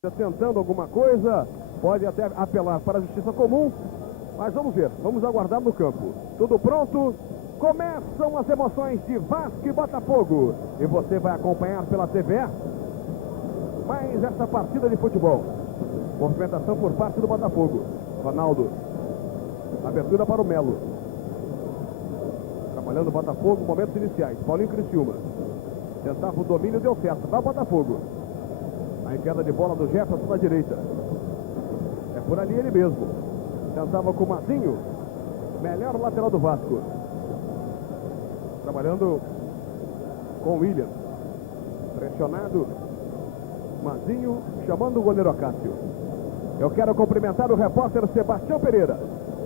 tentando alguma coisa, pode até apelar para a justiça comum, mas vamos ver, vamos aguardar no campo. Tudo pronto? Começam as emoções de Vasco e Botafogo, e você vai acompanhar pela TVE mais essa partida de futebol. Movimentação por parte do Botafogo. Ronaldo, abertura para o Melo, trabalhando o Botafogo, momentos iniciais. Paulinho Criciúma tentava o domínio, deu certo, vai o Botafogo. A queda de bola do Jefferson na direita. É por ali ele mesmo. Tentava com o Mazinho. Melhor lateral do Vasco. Trabalhando com o William. Pressionado. Mazinho chamando o goleiro Acácio. Eu quero cumprimentar o repórter Sebastião Pereira.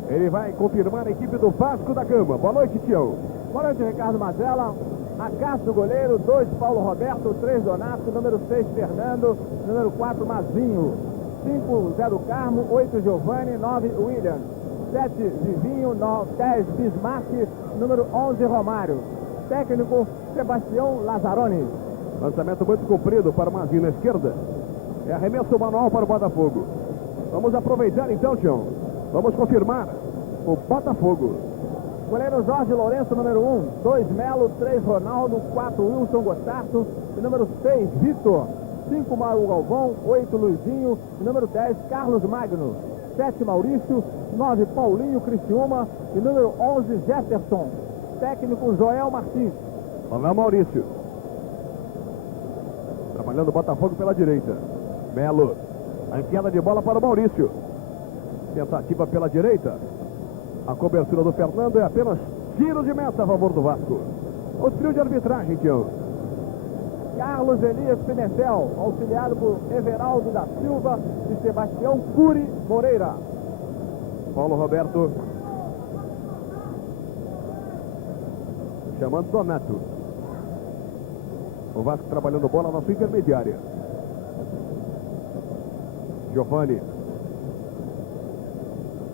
Ele vai confirmar a equipe do Vasco da Gama. Boa noite, Tião. Boa noite, Ricardo Mazella. Acácio, goleiro, 2, Paulo Roberto, 3, Donato, número 6, Fernando, número 4, Mazinho, 5, Zé do Carmo, 8, Giovanni, 9, William, 7, Vivinho, 10, Bismarck, número 11, Romário. Técnico, Sebastião Lazzaroni. Lançamento muito comprido para o Mazinho na esquerda. É arremesso manual para o Botafogo. Vamos aproveitar então, Tião. Vamos confirmar o Botafogo. Goleiro Jorge Lourenço, número 1, 2, Melo, 3, Ronaldo, 4, Wilson Gostardo, e número 6, Vitor, 5, Mauro Galvão, 8, Luizinho, e número 10, Carlos Magno, 7, Maurício, 9, Paulinho Criciúma, e número 11, Jefferson. Técnico Joel Martins. Olá, Maurício. Trabalhando o Botafogo pela direita. Melo, a enfiada de bola para o Maurício. Tentativa pela direita. A cobertura do Fernando é apenas tiro de meta a favor do Vasco. O trio de arbitragem, Tião. Carlos Elias Pimentel, auxiliado por Everaldo da Silva e Sebastião Curi Moreira. Paulo Roberto chamando Donato. O Vasco trabalhando bola na sua intermediária. Giovanni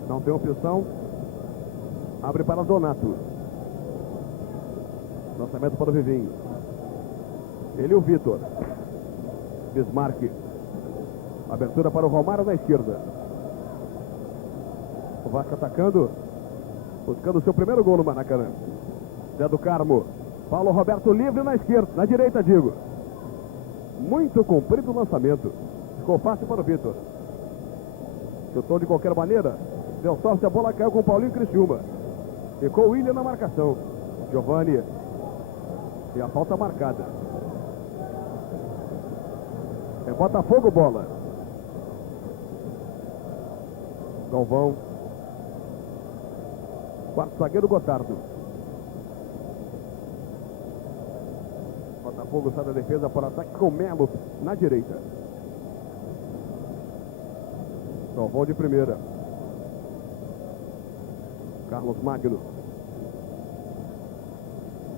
não tem opção. Abre para Donato. Lançamento para o Vivinho. Ele e o Vitor. Bismarck. Abertura para o Romário na esquerda. O Vasco atacando. Buscando o seu primeiro gol no Maracanã. Zé do Carmo. Paulo Roberto livre na esquerda. Na direita, digo. Muito comprido o lançamento. Ficou fácil para o Vitor. Chutou de qualquer maneira. Deu sorte, a bola caiu com o Paulinho Criciúma. Ficou o William na marcação. Giovanni. E a falta marcada. É Botafogo, bola. Galvão. Quarto zagueiro, Gotardo. Botafogo sai da defesa para ataque com Melo na direita. Galvão de primeira. Carlos Magno.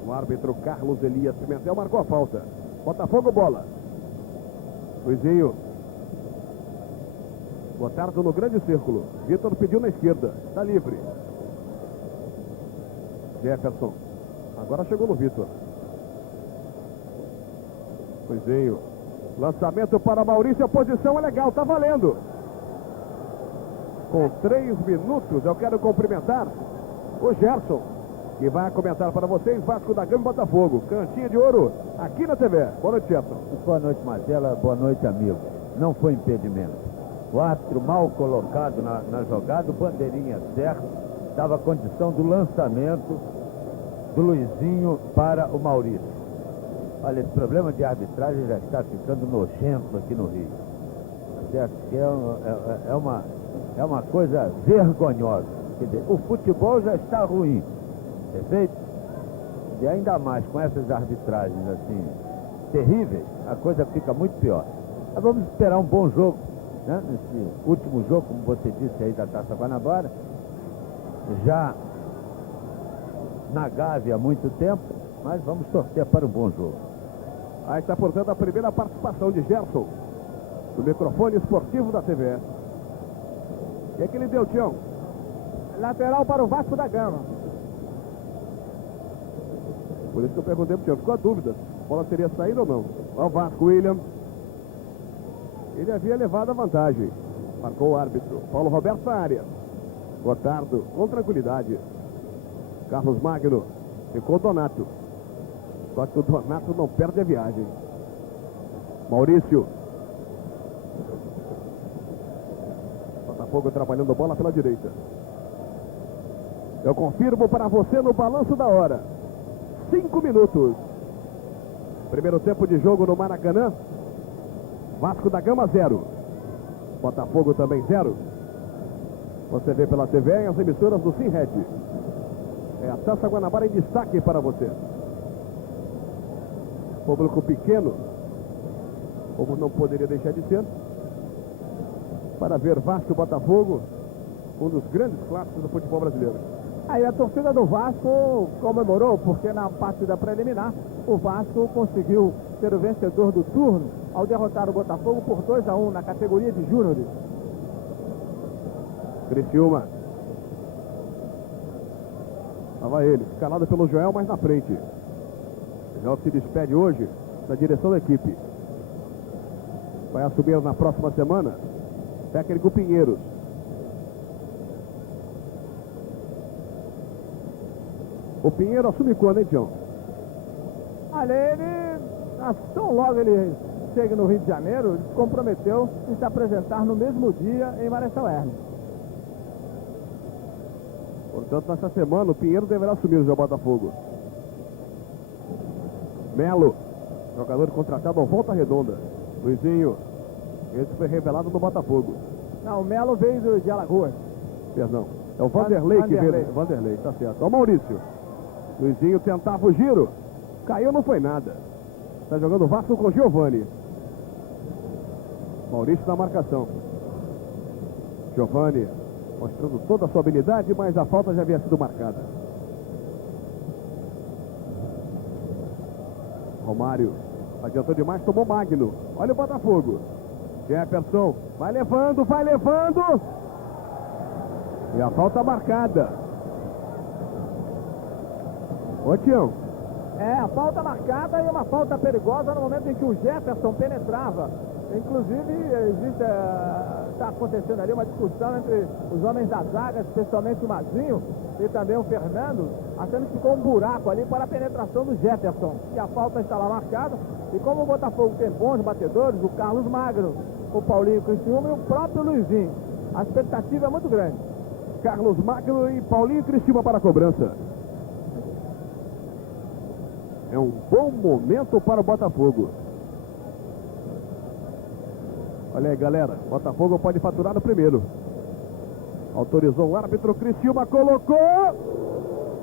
O árbitro Carlos Elias Pimentel marcou a falta. Botafogo, bola. Luizinho. Gotardo no grande círculo. Vitor pediu na esquerda. Está livre. Jefferson. Agora chegou no Vitor. Luizinho. Lançamento para Maurício. A posição é legal. Está valendo. Com 3 minutos, eu quero cumprimentar o Gerson, que vai comentar para vocês Vasco da Gama e Botafogo. Cantinho de ouro, aqui na TV. Boa noite, Gerson. Boa noite, Mazella. Boa noite, amigo. Não foi impedimento. O árbitro mal colocado na jogada, o bandeirinha certo, dava a condição do lançamento do Luizinho para o Maurício. Olha, esse problema de arbitragem já está ficando nojento aqui no Rio. Certo? É uma coisa vergonhosa. Quer dizer, o futebol já está ruim, perfeito? E ainda mais com essas arbitragens assim terríveis, a coisa fica muito pior. Mas vamos esperar um bom jogo, né? Nesse último jogo, como você disse aí, da Taça Guanabara, já na Gávea há muito tempo, mas vamos torcer para um bom jogo. Aí está, portanto, a primeira participação de Gerson no microfone esportivo da TV. E é que ele deu, Tião? Lateral para o Vasco da Gama. Por isso que eu perguntei pro Tião. Ficou a dúvida. A bola teria saído ou não? Olha o Vasco, William. Ele havia levado a vantagem. Marcou o árbitro. Paulo Roberto na área. Gotardo com tranquilidade. Carlos Magno. Ficou Donato. Só que o Donato não perde a viagem. Maurício. Botafogo trabalhando a bola pela direita. Eu confirmo para você no balanço da hora. 5 minutos. Primeiro tempo de jogo no Maracanã. Vasco da Gama 0. Botafogo também 0. Você vê pela TV e as emissoras do Simred. É a Taça Guanabara em destaque para você. Público pequeno, como não poderia deixar de ser, para ver Vasco e Botafogo, um dos grandes clássicos do futebol brasileiro. Aí a torcida do Vasco comemorou, porque na partida preliminar o Vasco conseguiu ser o vencedor do turno ao derrotar o Botafogo por 2-1 na categoria de júniores. Criciúma. Estava ele, escalado pelo Joel, mais na frente. Joel se despede hoje da direção da equipe. Vai assumir na próxima semana técnico Pinheiros. O Pinheiro assume quando, hein, Tião? Olha, ele, tão logo ele chega no Rio de Janeiro, ele se comprometeu em se apresentar no mesmo dia em Marechal Hermes. Portanto, nessa semana o Pinheiro deverá assumir o Botafogo. Melo, jogador contratado ao Volta Redonda. Luizinho, esse foi revelado no Botafogo. Não, o Melo veio de Alagoas. Perdão, é o Vanderlei que veio. Vanderlei, tá certo. Ó o Maurício. Luizinho tentava o giro. Caiu, não foi nada. Tá jogando o Vasco com Giovani. Maurício na marcação. Giovani mostrando toda a sua habilidade, mas a falta já havia sido marcada. Romário adiantou demais, tomou Magno. Olha o Botafogo. Jefferson vai levando, vai levando. E a falta marcada. Ô Tião. É, a falta marcada e uma falta perigosa no momento em que o Jefferson penetrava. Inclusive, está acontecendo ali uma discussão entre os homens da zaga, especialmente o Mazinho e também o Fernando, achando que ficou um buraco ali para a penetração do Jefferson. E a falta está lá marcada. E como o Botafogo tem bons batedores, o Carlos Magno, o Paulinho Criciúma e o próprio Luizinho, a expectativa é muito grande. Carlos Magno e Paulinho Criciúma para a cobrança. É um bom momento para o Botafogo. Olha aí, galera. Botafogo pode faturar no primeiro. Autorizou o árbitro. Criciúma colocou.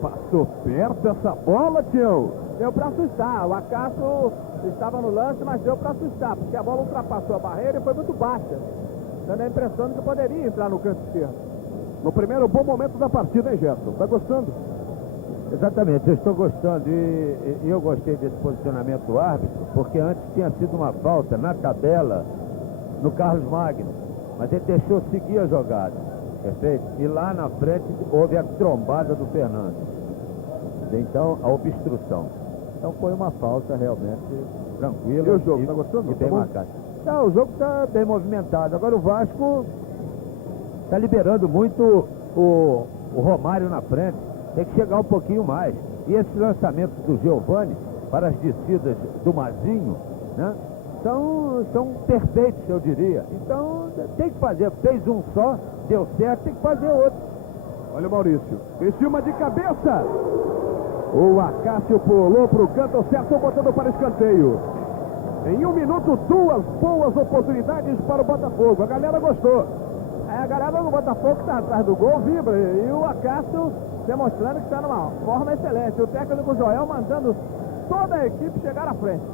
Passou perto essa bola, Tião. Deu para assustar. O Acácio estava no lance, mas deu para assustar, porque a bola ultrapassou a barreira e foi muito baixa, dando a impressão de que poderia entrar no canto esquerdo. No primeiro bom momento da partida, hein, Gerson? Tá gostando? Exatamente, eu estou gostando e eu gostei desse posicionamento do árbitro, porque antes tinha sido uma falta na tabela no Carlos Magno, mas ele deixou seguir a jogada, perfeito? E lá na frente houve a trombada do Fernando, então a obstrução. Então foi uma falta realmente tranquila. E o jogo, tá gostando? E bem Tá marcado. Não, o jogo está bem movimentado. Agora o Vasco está liberando muito o Romário na frente. Tem que chegar um pouquinho mais. E esses lançamentos do Giovani para as descidas do Mazinho, né, são perfeitos, eu diria. Então tem que fazer. Fez um só, deu certo, tem que fazer outro. Olha o Maurício. Criciúma de cabeça. O Acácio pulou para o canto certo, botando para escanteio. Em 1 minuto, 2 boas oportunidades para o Botafogo. A galera gostou. A galera do Botafogo que está atrás do gol vibra. E o Acácio demonstrando que está numa forma excelente. O técnico Joel mandando toda a equipe chegar à frente.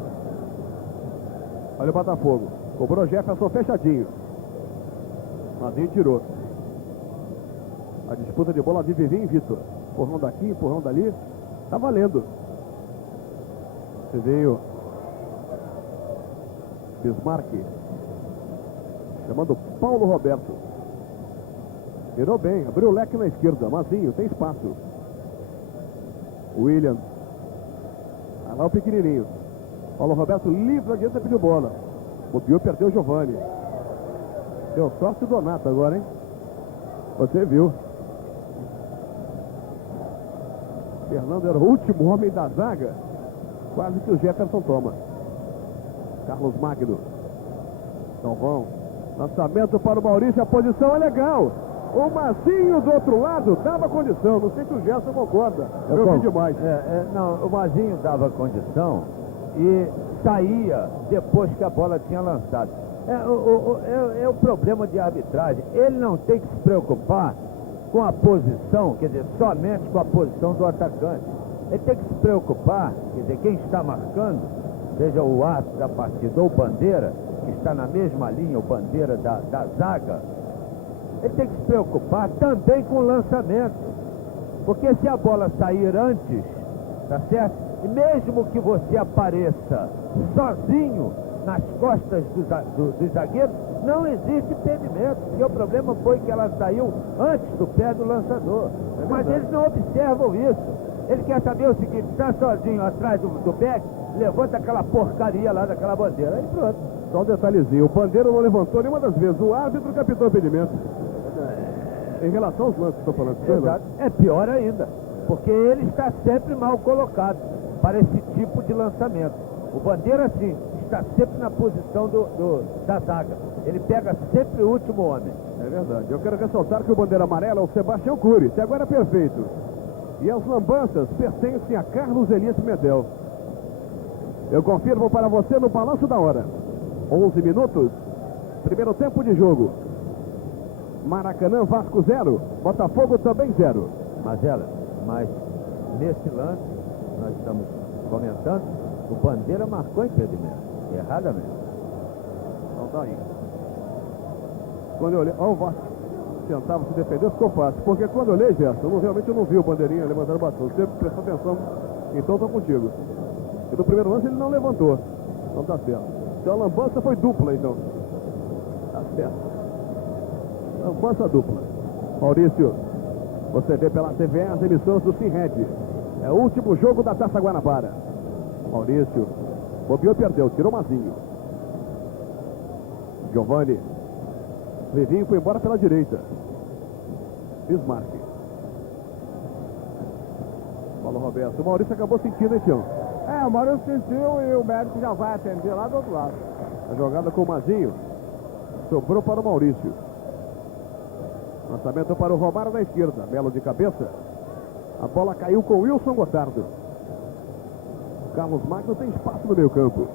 Olha o Botafogo. Cobrou Jefferson fechadinho. Mazinho tirou. A disputa de bola de Vivinho e Vitor. Empurrão daqui, empurrão dali. Tá valendo. Vivinho. Bismarck. Chamando Paulo Roberto. Virou bem, abriu o leque na esquerda. Mazinho, tem espaço. William. Lá o pequenininho. Paulo Roberto livre adianta, pediu bola. Bobeou, perdeu o Giovani. Deu sorte o Donato agora, hein? Você viu. Fernando era o último homem da zaga. Quase que o Jefferson toma. Carlos Magno. Galvão. Lançamento para o Maurício. A posição é legal. O Mazinho do outro lado dava condição. Não sei se o Gerson concorda. Eu vi demais. Não, o Mazinho dava condição e saía depois que a bola tinha lançado. É o problema de arbitragem. Ele não tem que se preocupar com a posição, quer dizer, somente com a posição do atacante. Ele tem que se preocupar, quer dizer, quem está marcando, seja o árbitro da partida ou o bandeira, que está na mesma linha, o bandeira da zaga, ele tem que se preocupar também com o lançamento. Porque se a bola sair antes, tá certo? E mesmo que você apareça sozinho nas costas dos zagueiros, não existe impedimento, porque o problema foi que ela saiu antes do pé do lançador. Mas eles não observam isso. Ele quer saber o seguinte: está sozinho atrás do back, levanta aquela porcaria lá daquela bandeira. Aí pronto. Só um detalhezinho: o bandeiro não levantou nenhuma das vezes, o árbitro captou o impedimento. Em relação aos lances que estou falando. Exato. É pior ainda, porque ele está sempre mal colocado para esse tipo de lançamento. O bandeira, sim, está sempre na posição da zaga. Ele pega sempre o último homem. É verdade. Eu quero ressaltar que o bandeira amarela é o Sebastião Cury. Até agora é perfeito. E as lambanças pertencem a Carlos Elias Medel. Eu confirmo para você no balanço da hora. 11 minutos. Primeiro tempo de jogo. Maracanã, Vasco 0. Botafogo também 0. Mas nesse lance, nós estamos comentando, o bandeira marcou impedimento. Erradamente. Então tá aí. Quando eu olhei, o Vasco tentava se defender, ficou fácil. Porque quando eu olhei, Gerson, realmente eu não vi o bandeirinha levantando o bastão. Você prestou atenção, então tô contigo. E no primeiro lance ele não levantou. Então tá certo. Então a lambança foi dupla, então. Tá certo. Lambança dupla. Maurício, você vê pela TV as emissões do Simred. É o último jogo da Taça Guanabara. Maurício bobeou e perdeu, tirou Mazinho. Giovani. Vivinho foi embora pela direita. Bismarck. Paulo Roberto. O Maurício acabou sentindo, hein, Tião? O Maurício sentiu e o médico já vai atender lá do outro lado. A jogada com o Mazinho sobrou para o Maurício. Lançamento para o Romário na esquerda. Belo de cabeça. A bola caiu com o Wilson Gotardo. Carlos Magno tem espaço no meio campo.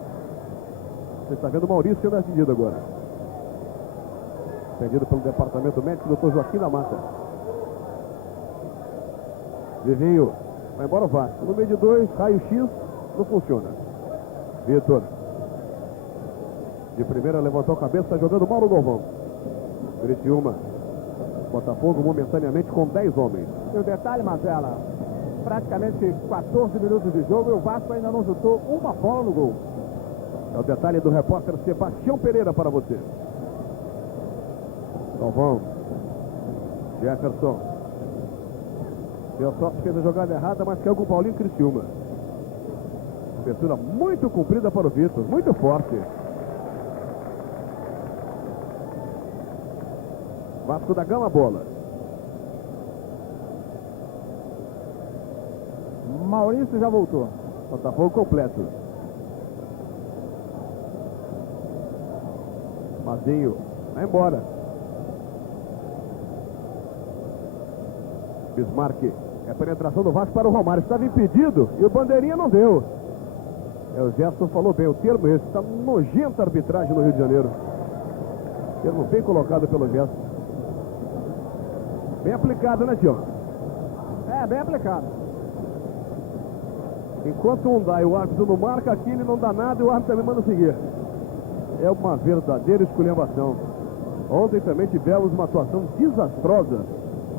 Você está vendo o Maurício sendo atendido agora. Atendido pelo departamento médico, Dr. Joaquim da Mata. Vivinho. Vai embora o Vasco. No meio de 2, raio-x, não funciona. Vitor. De primeira levantou a cabeça, está jogando Mauro Galvão. Criciúma. Botafogo momentaneamente com 10 homens. E o detalhe, Mazela, praticamente 14 minutos de jogo e o Vasco ainda não chutou uma bola no gol. É o detalhe do repórter Sebastião Pereira para você. Galvão. Jefferson. Deu sorte, fez a jogada errada, mas caiu com o Paulinho Criciúma. Abertura muito comprida para o Vitor, muito forte. Vasco da Gama, bola. Maurício já voltou. Botafogo completo. Mazinho. Vai embora. Bismarck. É a penetração do Vasco para o Romário. Estava impedido e o bandeirinha não deu. O Gerson falou bem. O termo esse. Está nojenta a arbitragem no Rio de Janeiro. Termo bem colocado pelo Gerson. Bem aplicado, né, Tião? Bem aplicado. Enquanto um dá e o árbitro não marca, aqui ele não dá nada e o árbitro também manda seguir. É uma verdadeira esculhambação. Ontem também tivemos uma atuação desastrosa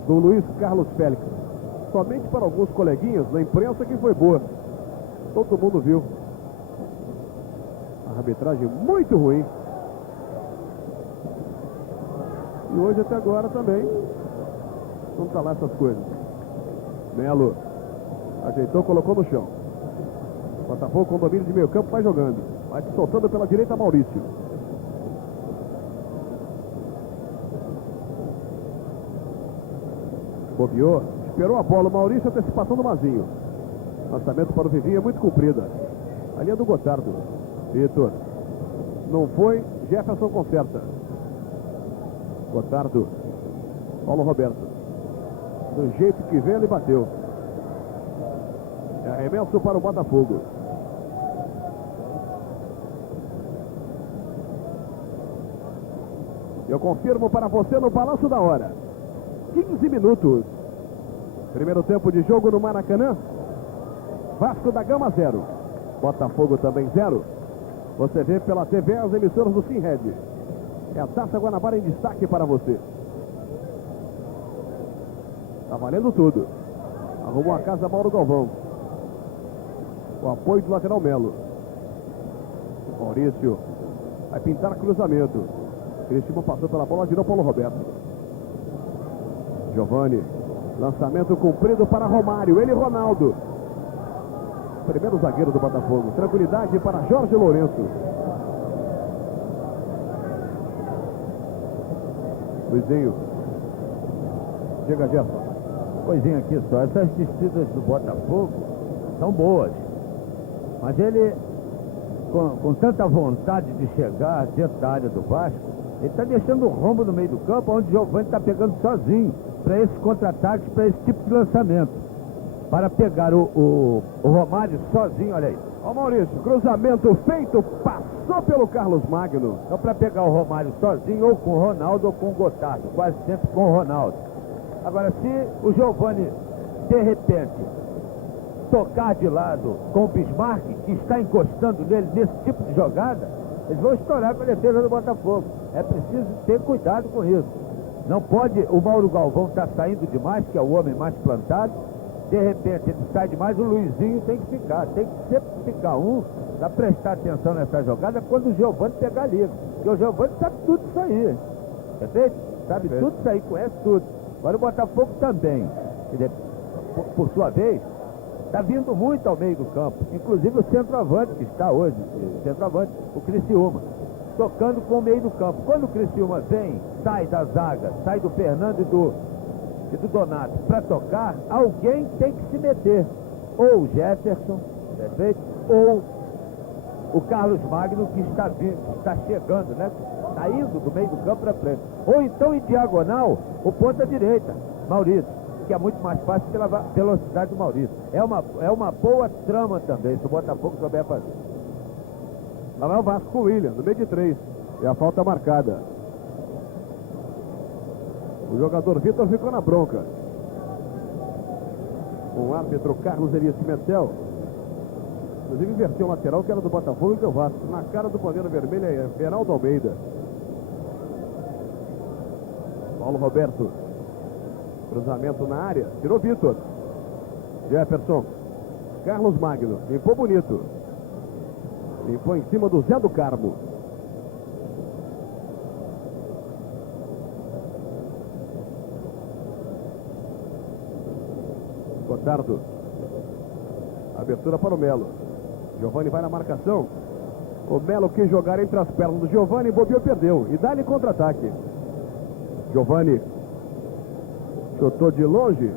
do Luiz Carlos Félix. Somente para alguns coleguinhas na imprensa que foi boa. Todo mundo viu. A arbitragem muito ruim. E hoje até agora também não tá lá essas coisas. Melo ajeitou, colocou no chão. Botafogo com domínio de meio campo, vai jogando. Vai se soltando pela direita Maurício. Bobeou, esperou a bola. O Maurício, antecipação do Mazinho. Lançamento para o Vivinho é muito comprida. A linha do Gotardo. Vitor. Não foi. Jefferson conserta. Gotardo. Paulo Roberto. Do jeito que veio, ele bateu. É arremesso para o Botafogo. Eu confirmo para você no balanço da hora. 15 minutos. Primeiro tempo de jogo no Maracanã. Vasco da Gama 0. Botafogo também 0. Você vê pela TV as emissoras do Simred. É a Taça Guanabara em destaque para você. Tá valendo tudo. Arrumou a casa Mauro Galvão. O apoio do lateral Melo. Maurício vai pintar cruzamento. Cristiano passou pela bola, virou Paulo Roberto. Giovani. Lançamento cumprido para Romário. Ele e Ronaldo. Primeiro zagueiro do Botafogo. Tranquilidade para Jorge Lourenço. Luizinho. Chega, Gerson. Coisinha aqui só. Essas descidas do Botafogo são boas. Mas ele, com tanta vontade de chegar dentro da área do Vasco, ele está deixando um rombo no meio do campo, onde o Giovani está pegando sozinho para esses contra-ataques, para esse tipo de lançamento. Para pegar o Romário sozinho, olha aí. Ó, Maurício, cruzamento feito, passou pelo Carlos Magno. Então, para pegar o Romário sozinho, ou com o Ronaldo ou com o Gotardo, quase sempre com o Ronaldo. Agora, se o Giovani, de repente, tocar de lado com o Bismarck, que está encostando nele nesse tipo de jogada, eles vão estourar com a defesa do Botafogo. É preciso ter cuidado com isso. Não pode o Mauro Galvão estar saindo demais, que é o homem mais plantado. De repente ele sai demais, o Luizinho tem que ficar. Tem que sempre ficar um para prestar atenção nessa jogada quando o Giovani pegar livre. Porque o Giovani sabe tudo isso aí. Perfeito? Sabe tudo isso aí, conhece tudo. Agora o Botafogo também, por sua vez, está vindo muito ao meio do campo. Inclusive o centroavante que está hoje, o Criciúma, tocando com o meio do campo. Quando o Criciúma vem, sai da zaga, sai do Fernando e do Donato para tocar, alguém tem que se meter. Ou o Jefferson, perfeito? Ou o Carlos Magno, que está vindo, está chegando, né? Está indo do meio do campo para frente. Ou então em diagonal, o ponta direita, Maurício, que é muito mais fácil pela velocidade do Maurício. É uma boa trama também, se o Botafogo souber fazer. Lá é o Vasco com o William, no meio de 3. E a falta marcada. O jogador Vitor ficou na bronca. O árbitro Carlos Elias Pimentel, inclusive inverteu o lateral, que era do Botafogo e do Vasco. Na cara do bandeira vermelha é Fernando Almeida. Paulo Roberto. Cruzamento na área. Tirou Vitor. Jefferson. Carlos Magno. Limpou bonito. Limpou em cima do Zé do Carmo. Gotardo. Abertura para o Melo. Giovani vai na marcação. O Melo quis jogar entre as pernas do Giovani, bobeou, perdeu. E dá-lhe contra-ataque. Giovani chutou de longe.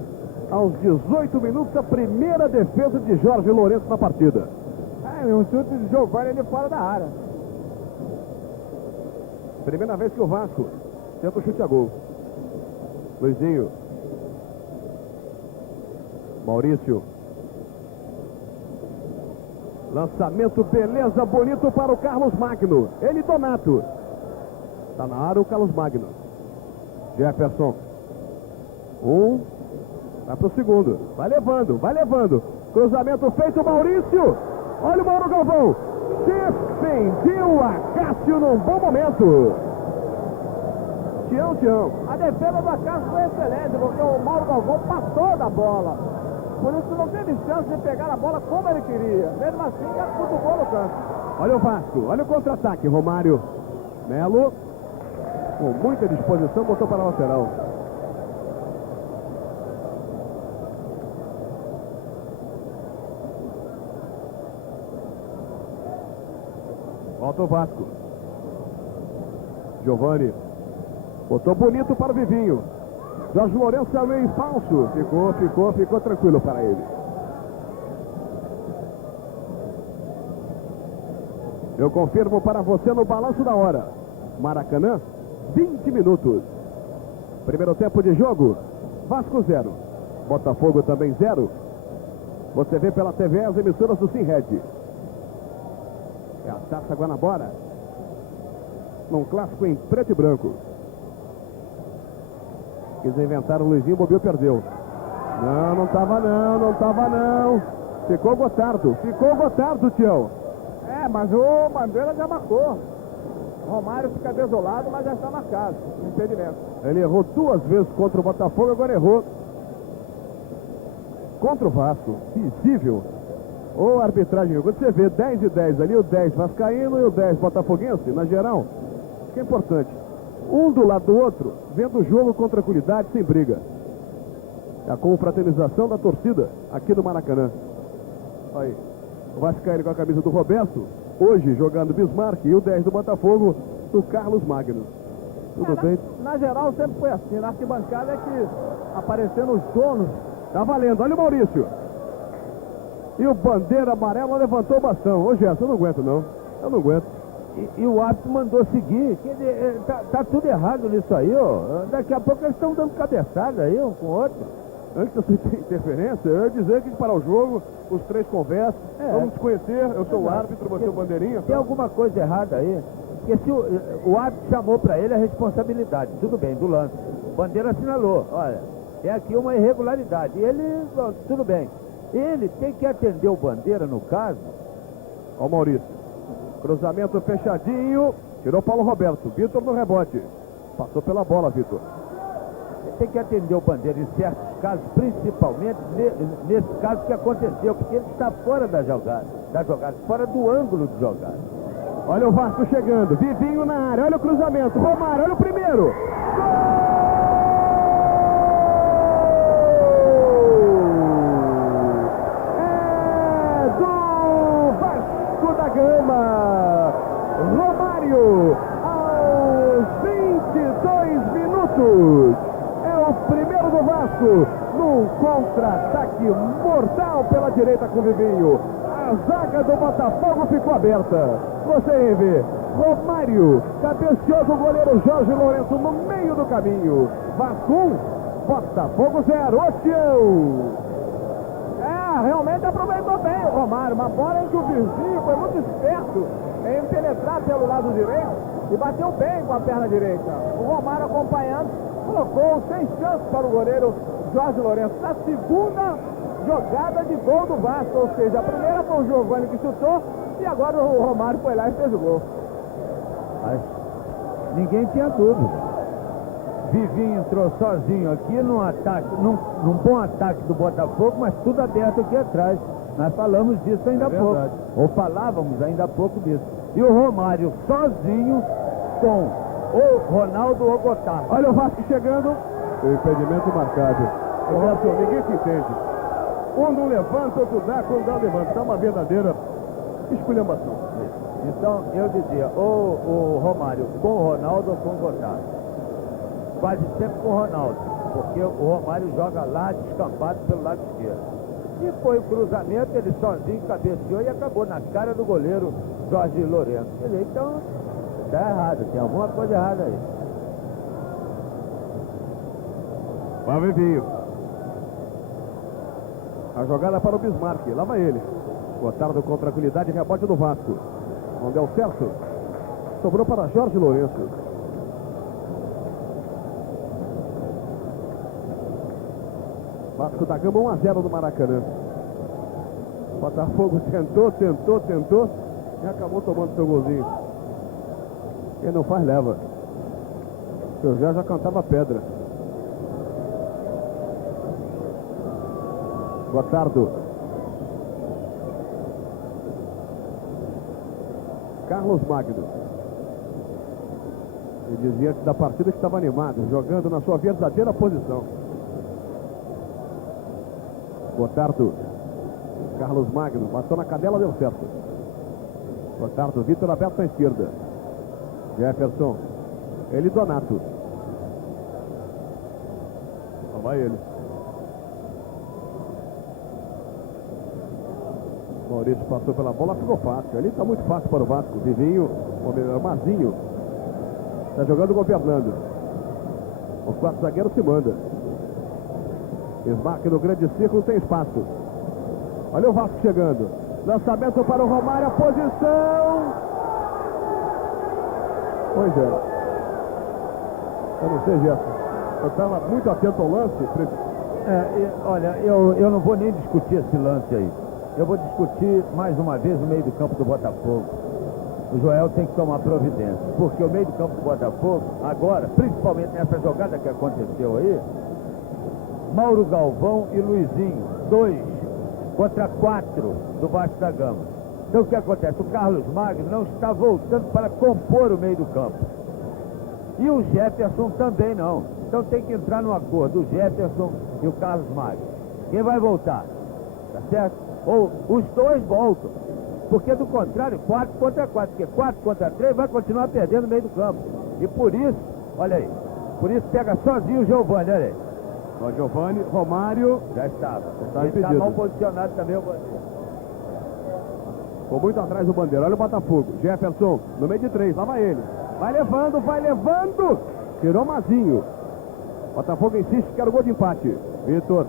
Aos 18 minutos, a primeira defesa de Jorge Lourenço na partida. Um chute de Giovani ali fora da área. Primeira vez que o Vasco tenta o chute a gol. Luizinho. Maurício. Lançamento, beleza, bonito para o Carlos Magno. Ele e Donato. Está na área o Carlos Magno. Jefferson. Vai para o segundo. Vai levando, vai levando. Cruzamento feito, Maurício. Olha o Mauro Galvão. Defendeu a Cássio num bom momento. Tião. A defesa do Acácio foi excelente, porque o Mauro Galvão passou da bola. Por isso não teve chance de pegar a bola como ele queria. Mesmo assim, já cutucou no canto. Olha o Vasco, olha o contra-ataque. Romário. Melo. Com muita disposição, botou para a lateral. Volta o Vasco. Giovani. Botou bonito para o Vivinho. Jorge Lourenço é meio falso. Ficou tranquilo para ele. Eu confirmo para você no balanço da hora. Maracanã, 20 minutos. Primeiro tempo de jogo, Vasco 0. Botafogo também 0. Você vê pela TV as emissoras do Simred. É a Taça Guanabara. Num clássico em preto e branco. Quis inventar o Luizinho, bobeou, perdeu. Não tava não. Ficou Gotardo, Tião. Mas o Bandeira já marcou. Romário fica desolado, mas já está marcado. Impedimento. Ele errou 2 vezes contra o Botafogo, agora errou contra o Vasco. Visível. Ô, arbitragem, quando você vê 10 e 10 ali, o 10 vascaíno e o 10 botafoguense, na geral, isso que é importante. Um do lado do outro, vendo o jogo com tranquilidade, sem briga. É a confraternização da torcida aqui no Maracanã. Aí, o vascaíno com a camisa do Roberto, hoje jogando Bismarck, e o 10 do Botafogo, do Carlos Magno. Tudo bem? Na geral sempre foi assim, na arquibancada é que aparecendo os donos. Tá valendo, olha o Maurício. E o Bandeira amarelo levantou o bastão. Ô Gerson, eu não aguento não. Eu não aguento. E o árbitro mandou seguir. Quer dizer, tá tudo errado nisso aí, ó. Daqui a pouco eles estão dando cabeçada aí, um com o outro. Antes da sua interferência, eu ia dizer que parar o jogo, os 3 conversam, vamos nos conhecer, eu sou o árbitro, você é o bandeirinha. Tem alguma coisa errada aí. Porque se o árbitro chamou para ele a responsabilidade, tudo bem, do lance. O Bandeira assinalou, olha, tem aqui uma irregularidade. E ele, tudo bem. Ele tem que atender o Bandeira, no caso. Ó o Maurício. Cruzamento fechadinho. Tirou Paulo Roberto. Vitor no rebote. Passou pela bola, Vitor. Tem que atender o Bandeira em certos casos, principalmente nesse caso que aconteceu, porque ele está fora da jogada, fora do ângulo de jogada. Olha o Vasco chegando. Vivinho na área. Olha o cruzamento. Romário, olha o primeiro. Gama, Romário, aos 22 minutos, é o primeiro do Vasco, num contra-ataque mortal pela direita com o Vivinho. A zaga do Botafogo ficou aberta. Você vê, Romário cabeceou o goleiro Jorge Lourenço no meio do caminho. Vasco 1, Botafogo 0. Ô Tião! Realmente aproveitou bem o Romário, uma bola em que o vizinho foi muito esperto em penetrar pelo lado direito e bateu bem com a perna direita. O Romário acompanhando, colocou sem chance para o goleiro Jorge Lourenço. Na segunda jogada de gol do Vasco, ou seja, a primeira foi o Giovani que chutou e agora o Romário foi lá e fez o gol. Mas ninguém tinha dúvida. Vivinho entrou sozinho aqui num ataque, num bom ataque do Botafogo, mas tudo aberto aqui atrás. Nós falamos disso ainda há pouco. Ou falávamos ainda há pouco disso. E o Romário sozinho com o Ronaldo ou Gotardo. Olha o Vasco chegando. O impedimento marcado. Ninguém se entende. Um não levanta, outro dá, quando dá, levanta. Está uma verdadeira esculhambação. Então, eu dizia, ou o Romário com o Ronaldo ou com o Gotardo. Quase sempre com o Ronaldo, porque o Romário joga lá descampado pelo lado esquerdo. E foi o cruzamento, ele sozinho cabeceou e acabou na cara do goleiro Jorge Lourenço. Então, tá errado, tem alguma coisa errada aí. Vai Vivinho. A jogada para o Bismarck, lá vai ele. Gotardo com tranquilidade, rebote do Vasco. Não deu certo. Sobrou para Jorge Lourenço. Vasco da Gama 1-0 no Maracanã. Botafogo tentou e acabou tomando seu golzinho. Quem não faz, leva. Seu já cantava pedra. Gotardo. Carlos Magno. Ele dizia antes da partida que estava animado, jogando na sua verdadeira posição. Gotardo, Carlos Magno, passou na cadela, deu certo. Gotardo, Vitor aberto à esquerda. Jefferson, ele Donato. vai ele. Maurício passou pela bola, ficou fácil. Ali está muito fácil para o Vasco. Vivinho, ou melhor, Mazinho. Está jogando com o Fernando. Os 4 zagueiros se mandam. Smack no grande círculo, tem espaço. Olha o Vasco chegando. Lançamento para o Romário, a posição. Pois é. Eu não sei, Gerson. Eu estava muito atento ao lance. Olha, eu não vou nem discutir esse lance aí. Eu vou discutir mais uma vez o meio do campo do Botafogo. O Joel tem que tomar providência, porque o meio do campo do Botafogo, agora, principalmente nessa jogada que aconteceu aí, Mauro Galvão e Luizinho, 2 contra 4 do Vasco da Gama. Então o que acontece? O Carlos Magno não está voltando para compor o meio do campo. E o Jefferson também não. Então tem que entrar no acordo, o Jefferson e o Carlos Magno. Quem vai voltar? Tá certo? Ou os dois voltam. Porque do contrário, 4 contra 4. Porque 4 contra 3 vai continuar perdendo no meio do campo. E por isso, olha aí, por isso pega sozinho o Giovani, olha aí. O Giovani, Romário. Já estava. Está Ele está mal posicionado também o Bandeira. Ficou muito atrás do Bandeira. Olha o Botafogo. Jefferson, no meio de 3, lá vai ele. Vai levando. Tirou Mazinho. Botafogo insiste que era o gol de empate. Vitor.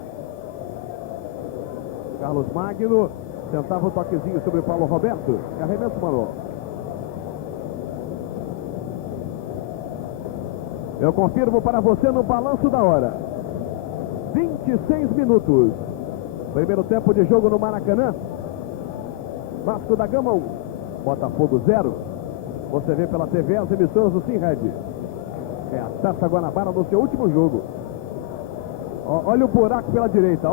Carlos Magno. Tentava o toquezinho sobre o Paulo Roberto. Arremesso manual. Eu confirmo para você no balanço da hora. 26 minutos. Primeiro tempo de jogo no Maracanã. Vasco da Gama 1. Botafogo 0. Você vê pela TV as emissoras do Simred. É a Taça Guanabara no seu último jogo. Olha o buraco pela direita.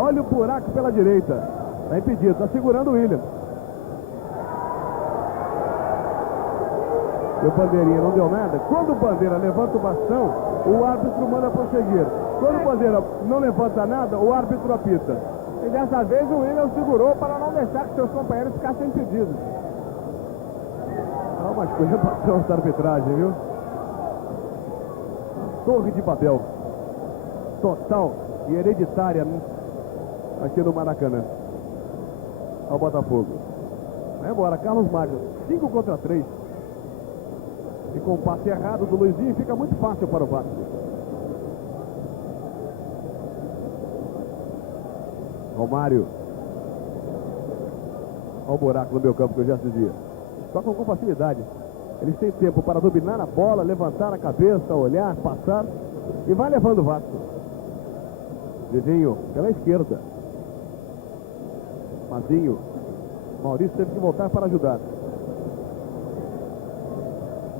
Está impedido, está segurando o William. E o Bandeirinha não deu nada. Quando o Bandeira levanta o bastão, o árbitro manda prosseguir. Quando o Bandeira não levanta nada, o árbitro apita. E dessa vez o William segurou para não deixar que seus companheiros ficassem impedidos. Há uma esculhambação essa arbitragem, viu? Torre de Babel. Total e hereditária aqui no Maracanã. Ao Botafogo. Vai embora, Carlos Magno. 5 contra 3. E com o passe errado do Luizinho fica muito fácil para o Vasco. Romário. Olha o buraco no meu campo que eu já dizia. Tocam com facilidade. Eles têm tempo para dominar a bola, levantar a cabeça, olhar, passar. E vai levando o Vasco. Vivinho pela esquerda. Mazinho. Maurício teve que voltar para ajudar.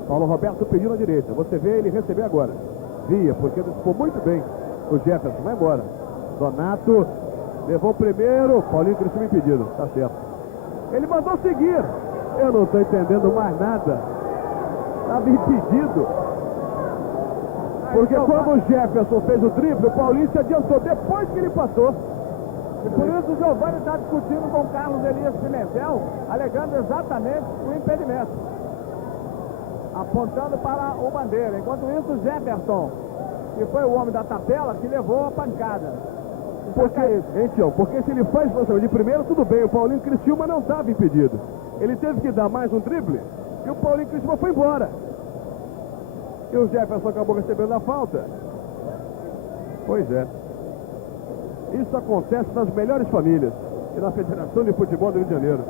Paulo Roberto pediu na direita. Você vê ele receber agora. Via, porque ele ficou muito bem. O Jefferson vai embora. Donato levou o primeiro. Paulinho Cristiano impedido. Tá certo. Ele mandou seguir. Eu não estou entendendo mais nada. Estava impedido. Porque quando o Jefferson fez o drible, o Paulinho se adiantou depois que ele passou. E por isso o Giovani está discutindo com o Carlos Elias Pimentel, alegando exatamente o impedimento. Apontando para o Bandeira. Enquanto isso, o Jefferson, que foi o homem da tabela, que levou a pancada. Porque se ele faz de primeiro, tudo bem. O Paulinho Criciúma não estava impedido. Ele teve que dar mais um drible e o Paulinho Criciúma foi embora. E o Jefferson acabou recebendo a falta. Pois é. Isso acontece nas melhores famílias e na Federação de Futebol do Rio de Janeiro.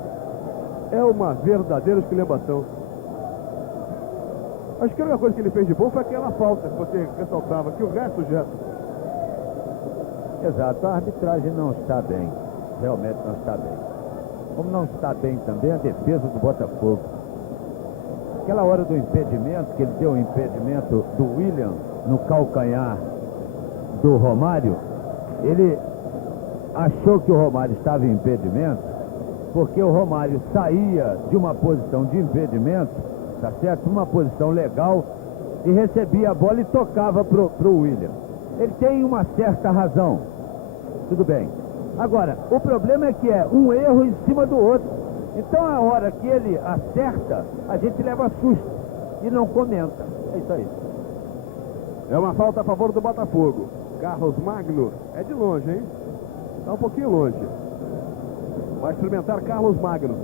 É uma verdadeira esculhambação. Acho que a única coisa que ele fez de bom foi aquela falta que você ressaltava, que o resto já... Exato, a arbitragem não está bem. Realmente não está bem. Como não está bem também a defesa do Botafogo. Aquela hora do impedimento, que ele deu o impedimento do William no calcanhar do Romário, ele achou que o Romário estava em impedimento, porque o Romário saía de uma posição de impedimento, tá certo? Uma posição legal, e recebia a bola e tocava pro William. Ele tem uma certa razão. Tudo bem. Agora, o problema é que é um erro em cima do outro. Então, a hora que ele acerta, a gente leva susto e não comenta. É isso aí. É uma falta a favor do Botafogo. Carlos Magno. É de longe, hein? Está um pouquinho longe. Vai experimentar Carlos Magno.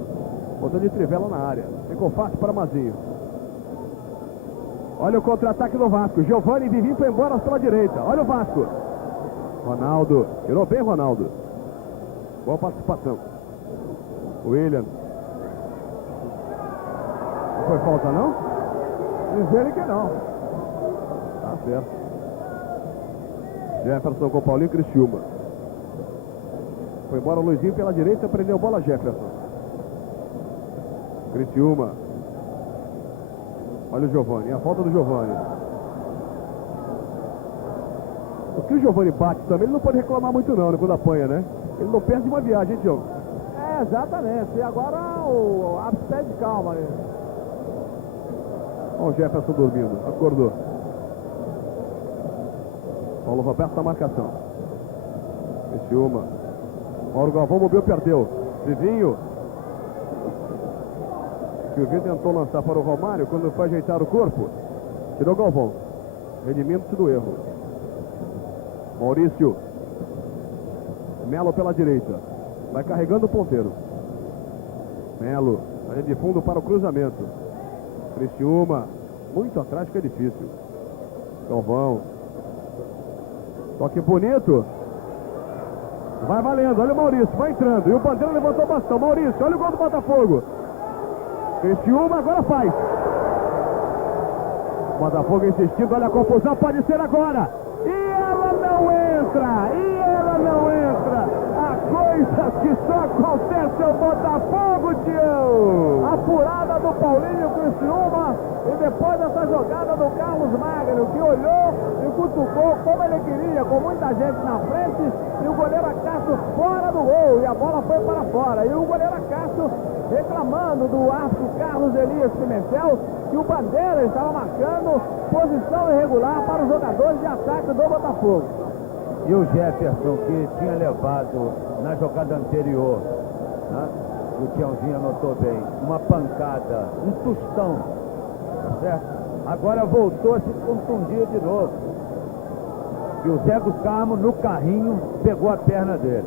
Botando de trivela na área. Ficou fácil para Mazinho. Olha o contra-ataque do Vasco. Giovani e Vivinho foi embora pela direita. Olha o Vasco. Ronaldo. Tirou bem, Ronaldo. Boa participação. William. Não foi falta, não? Diz ele que não. Tá certo. Jefferson com Paulinho Criciúma. Foi embora o Luizinho pela direita, prendeu bola Jefferson. Criciúma. Olha o Giovani, a falta do Giovani. O que o Giovani bate também, ele não pode reclamar muito não, quando apanha, né? Ele não perde uma viagem, hein, Diogo? É, exatamente. E agora o árbitro pede calma ali. Olha o Jefferson dormindo, acordou. Paulo Roberto na marcação. Criciúma. Mauro Galvão, Mobil perdeu. Vivinho. Vivinho tentou lançar para o Romário quando foi ajeitar o corpo. Tirou Galvão. Redimindo-se do erro. Maurício. Melo pela direita. Vai carregando o ponteiro. Melo. Aí de fundo para o cruzamento. Criciúma. Muito atrás, fica difícil. Galvão. Toque bonito. Vai valendo, olha o Maurício, vai entrando. E o Bandeira levantou o bastão. Maurício, olha o gol do Botafogo. Criciúma agora faz. Botafogo insistindo, olha a confusão, pode ser agora. E ela não entra, A coisa que só acontece é o Botafogo, tio. A furada do Paulinho Criciúma. E depois dessa jogada do Carlos Magno, que olhou e cutucou como ele queria, com muita gente na frente, e o goleiro Acácio fora do gol, e a bola foi para fora. E o goleiro Acácio reclamando do árbitro Carlos Elias Pimentel, que o Bandeira estava marcando posição irregular para os jogadores de ataque do Botafogo. E o Jefferson, que tinha levado na jogada anterior, né? O Tiãozinho anotou bem, uma pancada, um tostão, tá certo? Agora voltou a se contundir de novo. E o Zé do Carmo, no carrinho, pegou a perna dele.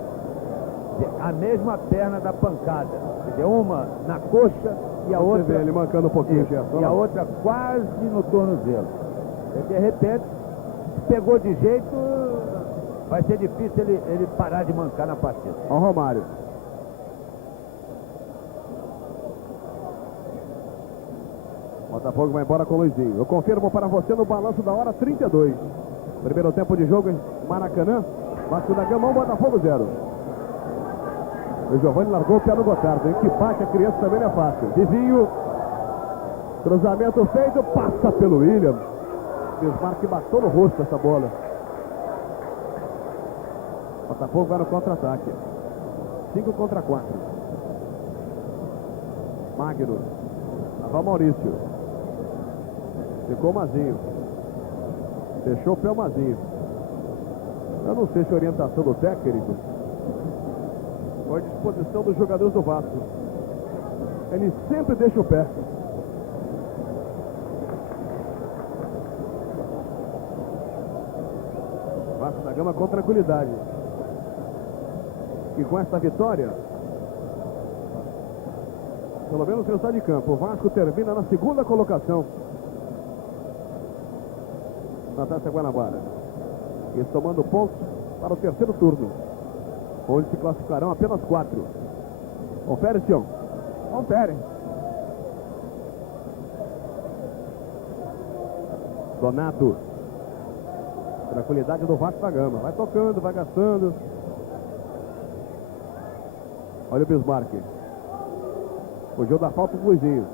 A mesma perna da pancada. Entendeu? Uma na coxa e a outra... Você vê ele mancando um pouquinho, e a outra quase no tornozelo. E de repente, pegou de jeito, vai ser difícil ele parar de mancar na partida. Olha o Romário. Botafogo vai embora com o Luizinho. Eu confirmo para você no balanço da hora 32. Primeiro tempo de jogo em Maracanã. Vasco da Gama 1, Botafogo 0. O Giovani largou o pé no Gotardo, hein? Que bate a criança também não é fácil. Vizinho. Cruzamento feito, passa pelo William. Bismarck bateu no rosto essa bola. Botafogo vai no contra-ataque. 5 contra 4. Magno. Lá vai o Maurício. Ficou o Mazinho. Deixou o pé o Mazinho. Eu não sei se a orientação do técnico ou a disposição dos jogadores do Vasco. Ele sempre deixa o pé. Vasco da Gama com tranquilidade. E com esta vitória, pelo menos no estado de campo, o Vasco termina na segunda colocação na Taça Guanabara. E somando pontos para o terceiro turno, onde se classificarão apenas 4. Confere, Tião. Confere. Donato. Tranquilidade do Vasco da Gama. Vai tocando, vai gastando. Olha o Bismarck. Fugiu da falta do Luizinho.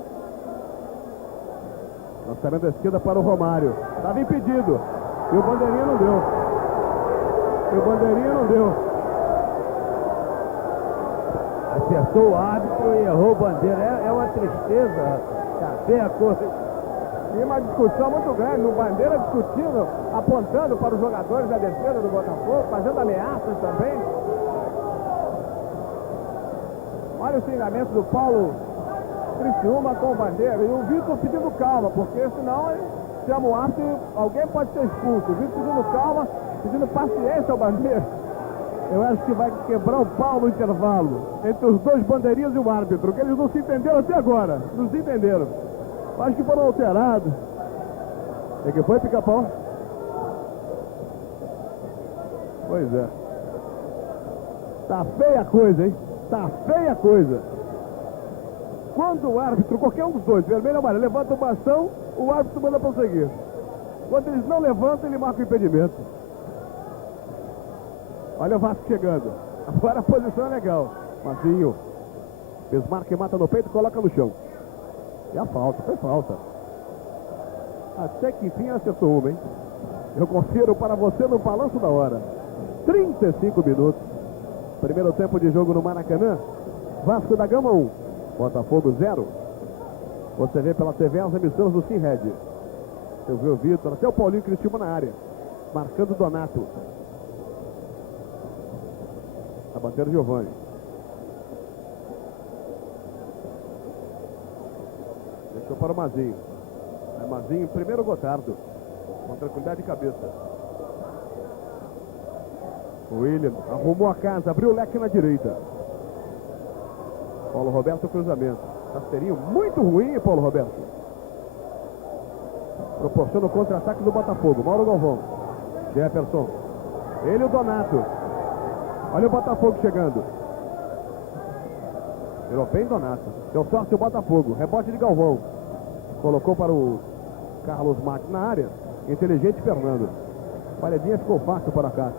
Lançamento da esquerda para o Romário. Estava impedido. E o bandeirinha não deu. Acertou o árbitro e errou o Bandeira. É uma tristeza. Tá bem a coisa. E uma discussão muito grande. O Bandeira discutindo, apontando para os jogadores da defesa do Botafogo, fazendo ameaças também. Olha o xingamento do Paulo Criciúma com bandeira. E o Vitor pedindo calma, porque senão ele chama o árbitro e alguém pode ser expulso. O Vitor pedindo calma, pedindo paciência ao bandeira. Eu acho que vai quebrar o pau no intervalo entre os dois bandeirinhas e o árbitro, que eles não se entenderam até agora. Não se entenderam. Acho que foram alterados. O que foi, Pica-Pau? Pois é. Tá feia a coisa, hein? Tá feia a coisa. Quando o árbitro, qualquer um dos dois, vermelho ou amarelo, levanta o bastão, o árbitro manda prosseguir. Quando eles não levantam, ele marca o impedimento. Olha o Vasco chegando. Agora a posição é legal. Mazinho. Bismarck mata no peito e coloca no chão. E a falta, foi falta. Até que enfim acertou uma, hein? Eu confiro para você no balanço da hora. 35 minutos. Primeiro tempo de jogo no Maracanã. Vasco da Gama 1. Botafogo 0. Você vê pela TV as emissoras do Simred. Eu vi o Vitor, até o Paulinho Criciúma na área. Marcando o Donato. Tá batendo o Giovani. Deixou para o Mazinho. É Mazinho, primeiro Gotardo. Com tranquilidade de cabeça. O William arrumou a casa, abriu o leque na direita. Paulo Roberto, cruzamento. Rasteirinho muito ruim, Paulo Roberto. Proporciona o contra-ataque do Botafogo. Mauro Galvão. Jefferson. Ele e o Donato. Olha o Botafogo chegando. Virou bem Donato. Deu sorte o Botafogo. Rebote de Galvão. Colocou para o Carlos Marques na área. Inteligente Fernando. Paredinha ficou fácil para cá.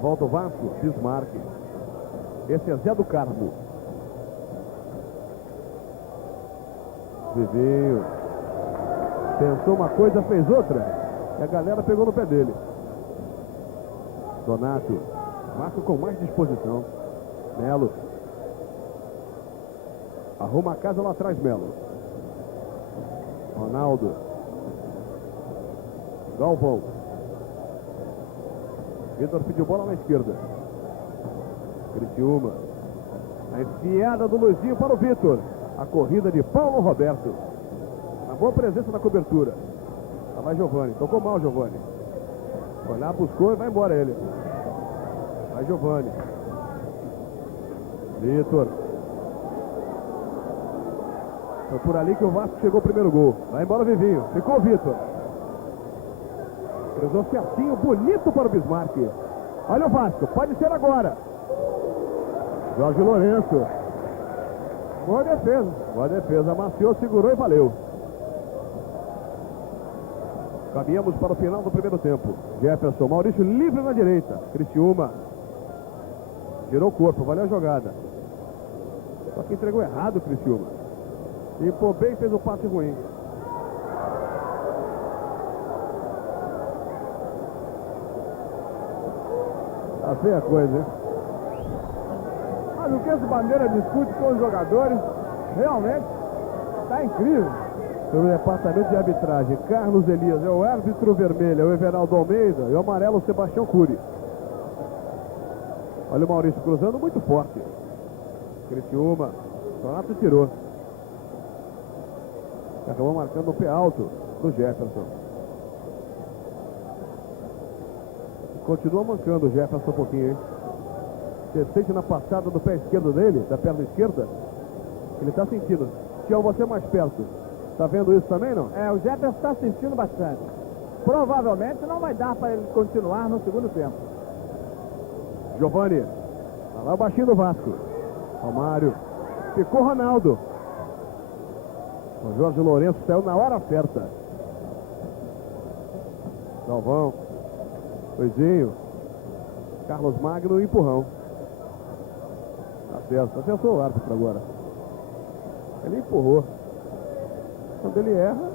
Volta o Vasco. Bismarck. Esse é Zé do Carmo. Vivinho. Pensou uma coisa, fez outra. E a galera pegou no pé dele. Donato. Marca com mais disposição. Melo. Arruma a casa lá atrás, Melo. Ronaldo. Galvão. Vitor pediu bola na esquerda. Criciúma. A enfiada do Luizinho para o Vitor. A corrida de Paulo Roberto. Uma boa presença na cobertura. Lá vai Giovani. Tocou mal, Giovani. Foi lá, buscou e vai embora ele. Vai Giovani. Vitor. Foi por ali que o Vasco chegou o primeiro gol. Vai embora Vivinho. Ficou o Vitor. Cruzou certinho, bonito para o Bismarck. Olha o Vasco, pode ser agora. Jorge Lourenço. Boa defesa. Boa defesa, amaciou, segurou e valeu. Caminhamos para o final do primeiro tempo. Jefferson, Maurício livre na direita. Criciúma. Girou o corpo, valeu a jogada. Só que entregou errado o Criciúma. Limpou bem e fez o passe ruim. Tá feia a coisa, hein? Mas o que esse Bandeira discute com os jogadores, realmente, tá incrível. Pelo departamento de arbitragem, Carlos Elias é o árbitro vermelho, é o Everaldo Almeida e o amarelo, Sebastião Cury. Olha o Maurício cruzando muito forte. Criciúma, Donato tirou. Acabou marcando o pé alto do Jefferson. Continua mancando o Jefferson um pouquinho, hein? Você sente na passada do pé esquerdo dele, da perna esquerda? Ele tá sentindo. Tião, você mais perto. Tá vendo isso também, não? É, o Jefferson está sentindo bastante. Provavelmente não vai dar para ele continuar no segundo tempo. Giovani. Tá lá o baixinho do Vasco. Romário. Ficou Ronaldo. O Jorge Lourenço saiu na hora certa. Galvão. Luizinho. Carlos Magno e empurrão. Tá certo. Acertou o árbitro agora. Ele empurrou. Quando ele erra,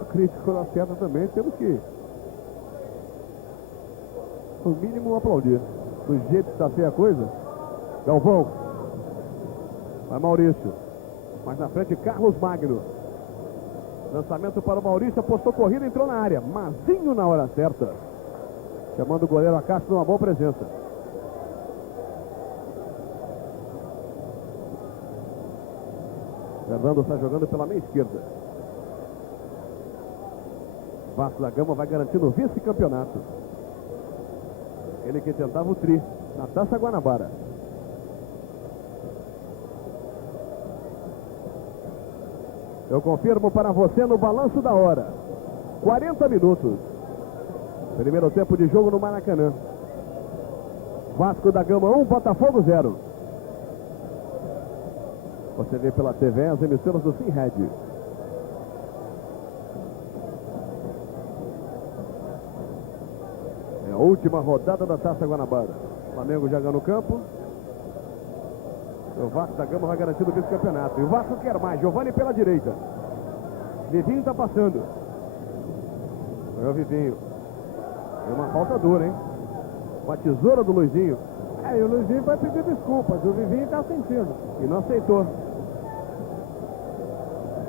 a crítica quando acerta também, temos que, no mínimo, aplaudir. Do jeito que está feia a coisa. Galvão. Vai Maurício. Mais na frente, Carlos Magno. Lançamento para o Maurício, apostou corrida, entrou na área. Mazinho na hora certa. chamando o goleiro Acácio numa boa presença. Fernando está jogando pela meia esquerda. Vasco da Gama vai garantindo o vice-campeonato. Ele que tentava o tri na Taça Guanabara. Eu confirmo para você no balanço da hora. 40 minutos. Primeiro tempo de jogo no Maracanã. Vasco da Gama 1, Botafogo 0. Você vê pela TV as emissoras do Simred. É a última rodada da Taça Guanabara. O Flamengo joga no campo. O Vasco da Gama vai garantindo o vice-campeonato. E o Vasco quer mais. Giovani pela direita. Vivinho está passando. Foi o Vivinho. É uma falta dura, hein? Uma tesoura do Luizinho. E o Luizinho vai pedir desculpas. O Vivinho está sentindo. E não aceitou.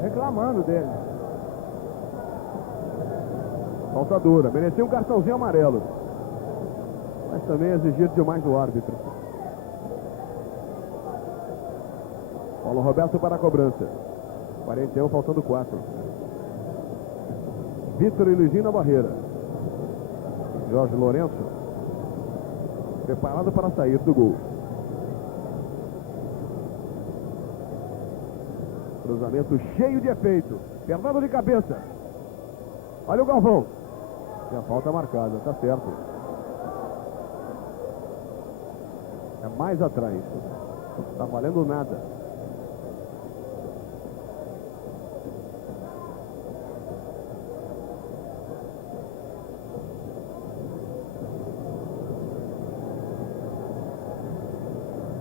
Reclamando dele. Falta dura. Merecia um cartãozinho amarelo. Mas também exigir demais do árbitro. Paulo Roberto para a cobrança. 41, faltando 4. Vitor e Luizinho na barreira. Jorge Lourenço preparado para sair do gol. Cruzamento cheio de efeito. Fernando de cabeça. Olha o Galvão. E a falta marcada, tá certo. É mais atrás. Tá valendo nada.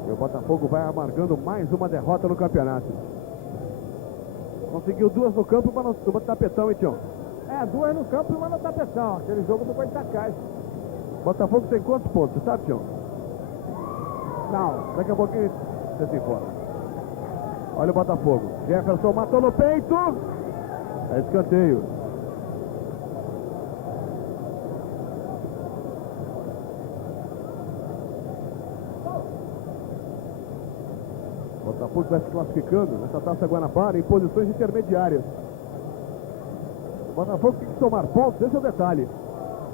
E o Botafogo vai amargando mais uma derrota no campeonato. Conseguiu 2 no campo e uma no tapetão, hein, Tião? 2 no campo e uma no tapetão. Aquele jogo do Goitacás. Botafogo tem quantos pontos, você sabe, Tião? Não. Daqui a pouquinho você se informa. Olha o Botafogo. Jefferson matou no peito. É escanteio. Botafogo vai se classificando nessa Taça Guanabara em posições intermediárias. O Botafogo tem que somar pontos, esse é o detalhe,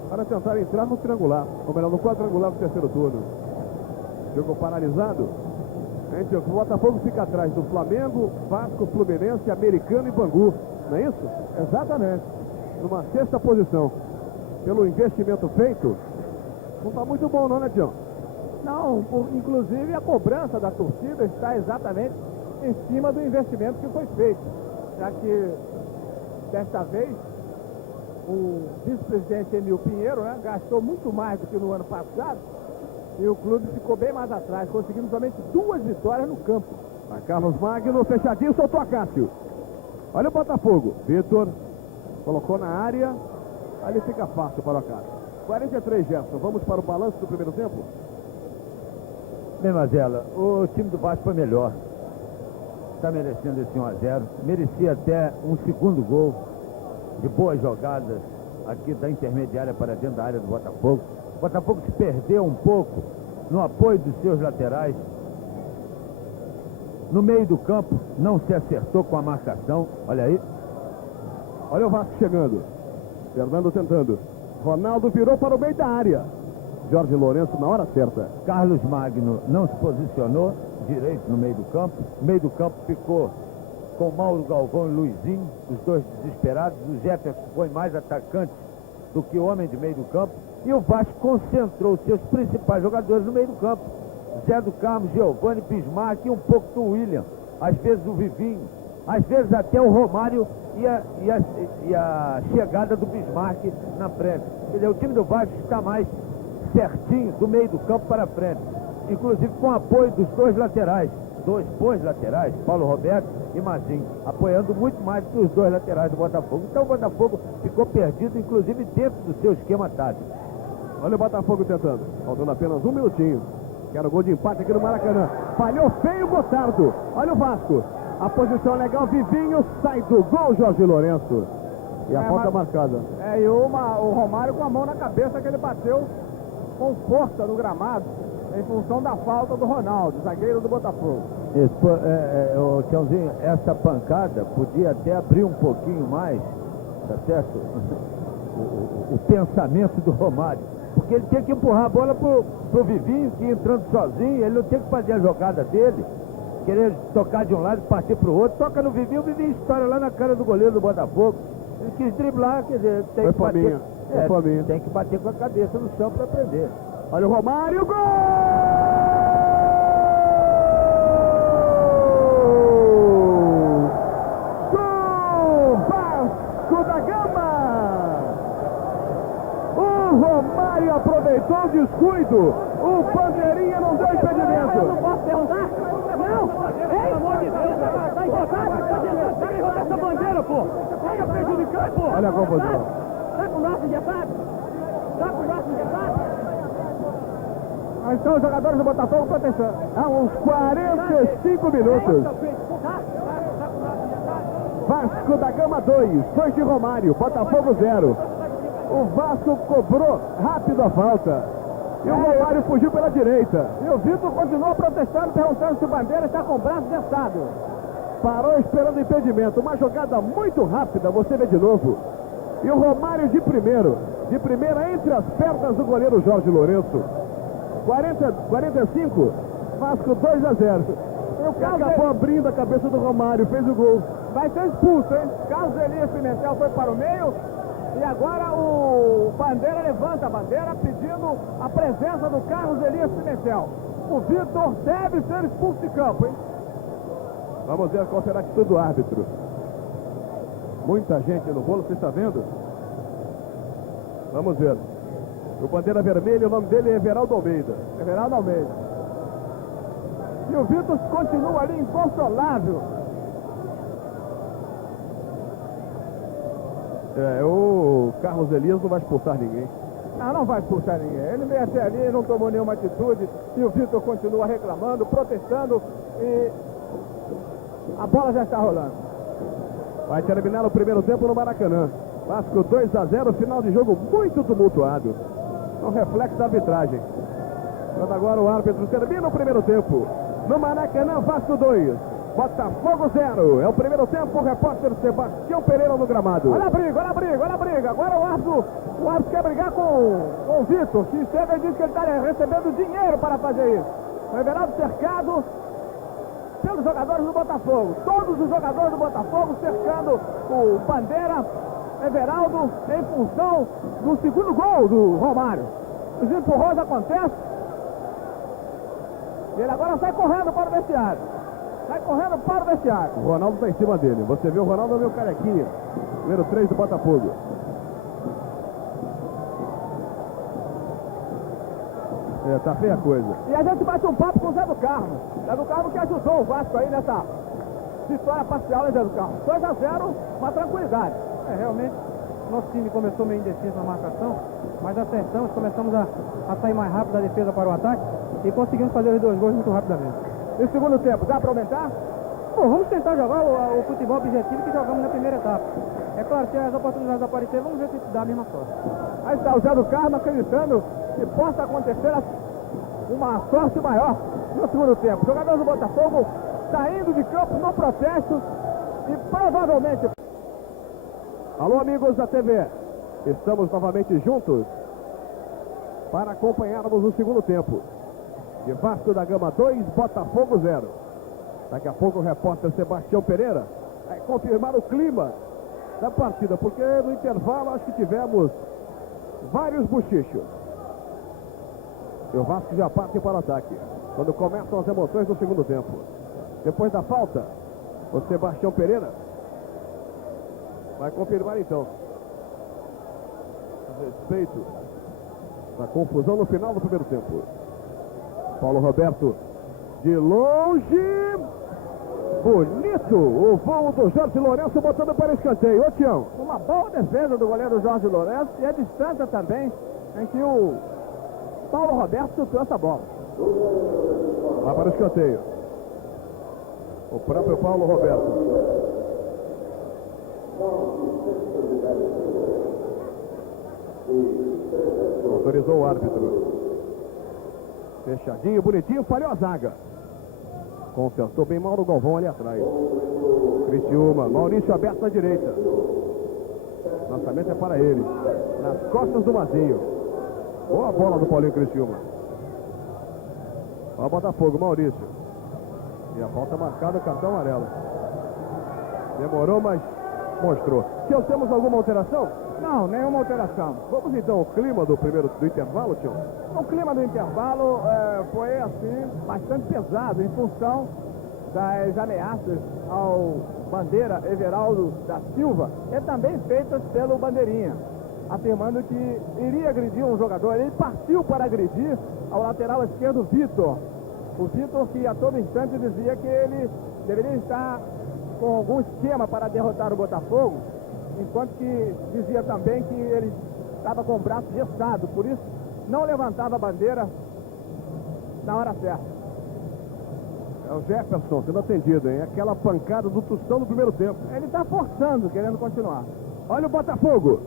para tentar entrar no triangular, ou melhor, no quadrangular do terceiro turno. Jogo paralisado. O Botafogo fica atrás do Flamengo, Vasco, Fluminense, Americano e Bangu. Não é isso? Exatamente. Numa 6ª posição. Pelo investimento feito, não está muito bom não, né, Tião? Não, inclusive a cobrança da torcida está exatamente em cima do investimento que foi feito. Já que, desta vez, o vice-presidente Emil Pinheiro, né, gastou muito mais do que no ano passado e o clube ficou bem mais atrás, conseguindo somente 2 vitórias no campo. A Carlos Magno, fechadinho, soltou a Cássio. Olha o Botafogo. Vitor colocou na área, ali fica fácil para o Cássio. 43, Jefferson. Vamos para o balanço do primeiro tempo? Bem, Mazela, o time do Vasco foi melhor. Está merecendo esse 1-0. Merecia até um segundo gol de boas jogadas aqui da intermediária para dentro da área do Botafogo. O Botafogo se perdeu um pouco no apoio dos seus laterais. No meio do campo, não se acertou com a marcação. Olha aí. Olha o Vasco chegando. Fernando tentando. Ronaldo virou para o meio da área. Jorge Lourenço na hora certa. Carlos Magno não se posicionou direito no meio do campo. O meio do campo ficou com Mauro Galvão e Luizinho, os dois desesperados. O Jefferson foi mais atacante do que homem de meio do campo. E o Vasco concentrou seus principais jogadores no meio do campo. Zé do Carmo, Giovani, Bismarck e um pouco do William. Às vezes o Vivinho. Às vezes até o Romário e a chegada do Bismarck na frente. Quer dizer, o time do Vasco está mais certinho do meio do campo para frente, inclusive com apoio dos 2 laterais, 2 bons laterais, Paulo Roberto e Mazinho, apoiando muito mais que os 2 laterais do Botafogo. Então o Botafogo ficou perdido, inclusive dentro do seu esquema tático. Olha o Botafogo tentando, faltando apenas um minutinho. Quero gol de empate aqui no Maracanã. Falhou feio o Gotardo. Olha o Vasco, a posição legal, Vivinho sai do gol, Jorge Lourenço. E a falta marcada. E o Romário com a mão na cabeça que ele bateu com força no gramado em função da falta do Ronaldo, zagueiro do Botafogo. Isso, ô, Tiãozinho, essa pancada podia até abrir um pouquinho mais, tá certo? O pensamento do Romário. Porque ele tinha que empurrar a bola pro Vivinho, que ia entrando sozinho, ele não tinha que fazer a jogada dele, querer tocar de um lado e partir pro outro, toca no Vivinho, o Vivinho estoura lá na cara do goleiro do Botafogo. Ele quis driblar, quer dizer, tem que bater. Tem que bater com a cabeça no chão para prender. Olha o Romário, gol! Do Vasco da Gama! O Romário aproveitou o descuido. O Bandeirinha não deu impedimento. Eu não posso perguntar? Não! Pelo amor de Deus, tá encostado! Tá derrubando essa bandeira, pô! Tá prejudicando, pô! Olha a confusão. Tá com o braço engessado? Tá com o braço engessado? Então os jogadores do Botafogo protestando. Há uns 45 minutos. Tá com o braço engessado? Vasco da Gama 2, 2 de Romário, Botafogo 0. O Vasco cobrou rápido a falta. E o Romário fugiu pela direita. E o Vitor continuou protestando, perguntando se o Bandeira está com o braço engessado. Parou esperando impedimento. Uma jogada muito rápida, você vê de novo. E o Romário de primeira entre as pernas do goleiro Jorge Lourenço. 45, Vasco 2-0. Acabou abrindo a cabeça do Romário, fez o gol. Vai ser expulso, hein? Carlos Elias Pimentel foi para o meio. E agora o Bandeira levanta a bandeira pedindo a presença do Carlos Elias Pimentel. O Vitor deve ser expulso de campo, hein? Vamos ver qual será a atitude do árbitro. Muita gente no bolo, você está vendo? Vamos ver. O bandeira vermelha, o nome dele é Everaldo Almeida. Everaldo Almeida. E o Vitor continua ali inconsolável. O Carlos Elias não vai expulsar ninguém. Não vai expulsar ninguém. Ele veio até ali, não tomou nenhuma atitude. E o Vitor continua reclamando, protestando. E a bola já está rolando. Vai terminar o primeiro tempo no Maracanã. Vasco 2-0, final de jogo muito tumultuado. Um reflexo da arbitragem. Quando agora o árbitro termina o primeiro tempo. No Maracanã, Vasco 2, Botafogo 0. É o primeiro tempo, o repórter Sebastião Pereira no gramado. Olha a briga, olha a briga, olha a briga. Agora o árbitro quer brigar com o Vitor, que chega e diz que ele está recebendo dinheiro para fazer isso. O Everaldo cercado pelos jogadores do Botafogo. Todos os jogadores do Botafogo cercando o Bandeira, Everaldo, em função do segundo gol do Romário. Os empurrões acontecem. E ele agora sai correndo para o vestiário. Sai correndo para o vestiário. O Ronaldo está em cima dele. Você vê o Ronaldo, meu carequinha. Número 3 do Botafogo. Tá feia a coisa. E a gente bate um papo com o Zé do Carmo. Zé do Carmo que ajudou o Vasco aí nessa vitória parcial, né, Zé do Carmo? 2-0, uma tranquilidade. Realmente, nosso time começou meio indeciso na marcação, mas acertamos, começamos a sair mais rápido da defesa para o ataque e conseguimos fazer os 2 gols muito rapidamente. E o segundo tempo, dá para aumentar? Bom, vamos tentar jogar o futebol objetivo que jogamos na primeira etapa. É claro, se as oportunidades aparecerem, vamos ver se dá a mesma sorte. Aí está o Zé do Carmo acreditando que possa acontecer uma sorte maior no segundo tempo. O jogador do Botafogo saindo de campo no protesto e provavelmente... Alô, amigos da TV. Estamos novamente juntos para acompanharmos o segundo tempo. De Vasco da Gama 2, Botafogo 0. Daqui a pouco o repórter Sebastião Pereira vai confirmar o clima da partida, porque no intervalo acho que tivemos vários bochichos. E o Vasco já parte para o ataque, quando começam as emoções do segundo tempo. Depois da falta, o Sebastião Pereira vai confirmar então. A respeito da confusão no final do primeiro tempo. Paulo Roberto de longe. Bonito o voo do Jorge Lourenço botando para escanteio. Ô Tião. Uma boa defesa do goleiro Jorge Lourenço e a distância também em que o Paulo Roberto chutou essa bola. Vai para o escanteio. O próprio Paulo Roberto. Autorizou o árbitro. Fechadinho, bonitinho, falhou a zaga. Consertou bem Mauro Galvão ali atrás. Criciúma, Maurício aberto na direita. Lançamento é para ele. Nas costas do Mazinho. Boa bola do Paulinho Criciúma. Olha o Botafogo, Maurício. E a falta marcada, cartão amarelo. Demorou, mas mostrou. Tião, temos alguma alteração? Não, nenhuma alteração. Vamos então ao clima do intervalo, Tião? O clima do intervalo foi assim, bastante pesado em função das ameaças ao bandeira Everaldo da Silva e também feitas pelo Bandeirinha, afirmando que iria agredir um jogador. Ele partiu para agredir ao lateral esquerdo Vitor. O Vitor que a todo instante dizia que ele deveria estar com algum esquema para derrotar o Botafogo, enquanto que dizia também que ele estava com o braço gessado, por isso não levantava a bandeira na hora certa. É o Jefferson sendo atendido, hein? Aquela pancada do Tostão no primeiro tempo. Ele está forçando, querendo continuar. Olha o Botafogo.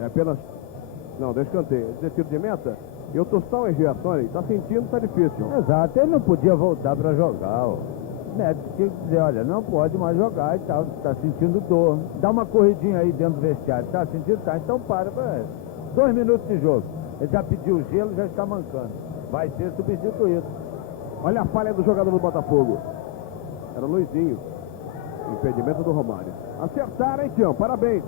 É apenas... Não, deixa escanteio. Esse tiro de meta. E o Tostão é Gerson, ele tá sentindo, tá difícil. Exato, ele não podia voltar para jogar. O médico tinha que dizer, olha, não pode mais jogar e tal, tá sentindo dor. Dá uma corridinha aí dentro do vestiário, tá sentindo? Tá, então para. 2 minutos de jogo. Ele já pediu gelo, já está mancando. Vai ser substituído. Olha a falha do jogador do Botafogo. Era o Luizinho. Impedimento do Romário. Acertaram, hein, Tião? Parabéns.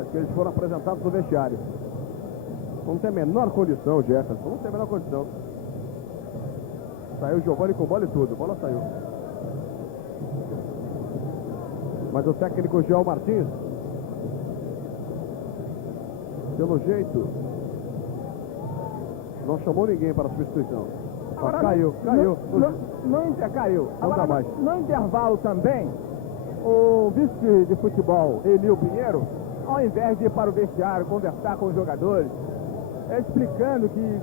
Acho que eles foram apresentados no vestiário. Não tem a menor condição, Jefferson. Não tem a menor condição. Saiu o Giovani com bola e tudo. A bola saiu. Mas o técnico João Martins, pelo jeito, não chamou ninguém para a substituição. Agora, caiu. Caiu. Não dá mais. No intervalo também, o vice de futebol, Emil Pinheiro, ao invés de ir para o vestiário conversar com os jogadores, explicando que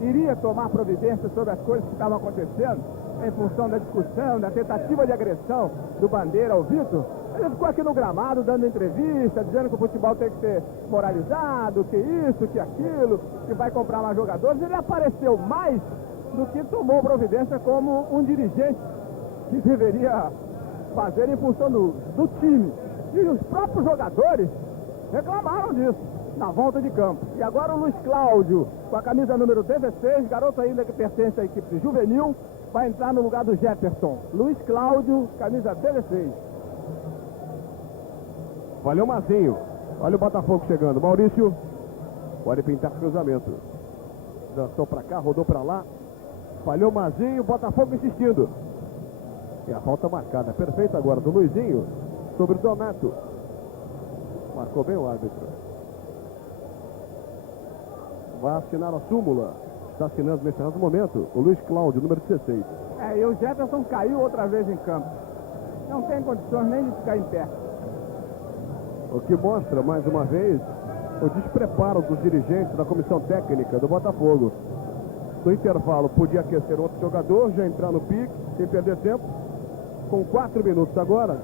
iria tomar providência sobre as coisas que estavam acontecendo, em função da discussão, da tentativa de agressão do Bandeira ao Vitor, ele ficou aqui no gramado dando entrevista, dizendo que o futebol tem que ser moralizado, que isso, que aquilo, que vai comprar mais jogadores. Ele apareceu mais do que tomou providência como um dirigente que deveria fazer em função do time. E os próprios jogadores reclamaram disso na volta de campo. E agora o Luiz Cláudio, com a camisa número 16, garoto ainda que pertence à equipe juvenil, vai entrar no lugar do Jefferson. Luiz Cláudio, camisa 16. Valeu, Mazinho. Olha o Botafogo chegando. Maurício pode pintar cruzamento. Dançou pra cá, rodou pra lá. Falhou Mazinho, Botafogo insistindo. E a falta marcada. Perfeita agora do Luizinho sobre o Donato. Marcou bem o árbitro. Vai assinar a súmula. Está assinando nesse exato momento o Luiz Cláudio, número 16. E o Jefferson caiu outra vez em campo. Não tem condições nem de ficar em pé. O que mostra, mais uma vez, o despreparo dos dirigentes da comissão técnica do Botafogo. No intervalo, podia aquecer outro jogador, já entrar no pique, sem perder tempo. Com 4 minutos agora,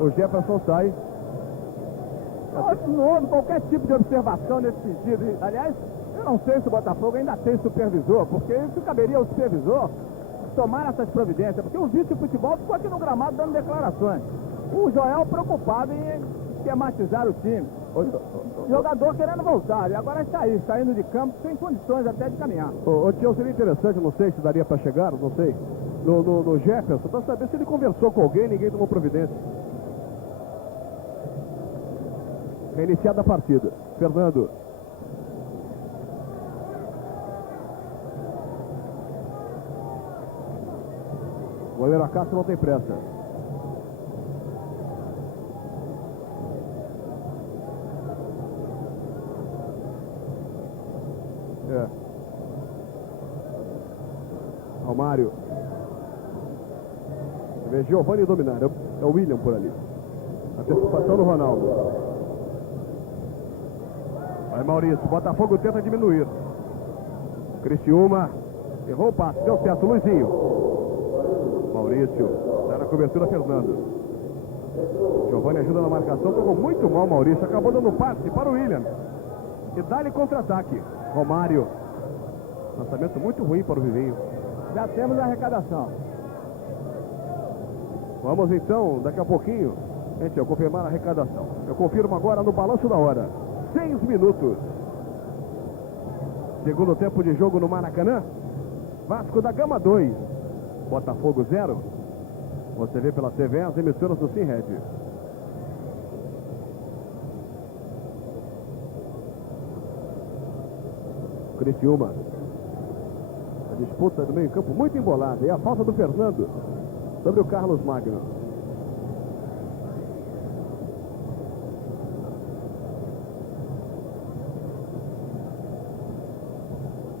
o Jefferson sai. Não houve qualquer tipo de observação nesse sentido. Aliás, eu não sei se o Botafogo ainda tem supervisor, porque isso caberia ao supervisor tomar essas providências, porque o vice-futebol ficou aqui no gramado dando declarações. O Joel preocupado em esquematizar o time. O jogador querendo voltar, e agora está aí, saindo de campo, sem condições até de caminhar. Ô Tião, seria interessante, não sei se daria para chegar, não sei, no Jefferson, para saber se ele conversou com alguém, ninguém tomou providência. Reiniciada a partida. Fernando. O goleiro Acácio não tem pressa. Romário. Vê Giovani dominar. É o William por ali. Antecipação do Ronaldo. Vai Maurício. Botafogo tenta diminuir. Criciúma. Errou o passe. Deu certo. Luizinho. Maurício. Dá na cobertura Fernando. Giovani ajuda na marcação. Tocou muito mal Maurício. Acabou dando passe para o William. e dá-lhe contra-ataque. Romário. Lançamento muito ruim para o Vivinho. Já temos a arrecadação. Vamos então, daqui a pouquinho, gente, eu confirmar a arrecadação. Eu confirmo agora no balanço da hora. 6 minutos. Segundo tempo de jogo no Maracanã. Vasco da Gama 2. Botafogo 0. Você vê pela TV as emissoras do Simred. Criciúma. A disputa do meio campo muito embolada. E a falta do Fernando sobre o Carlos Magno.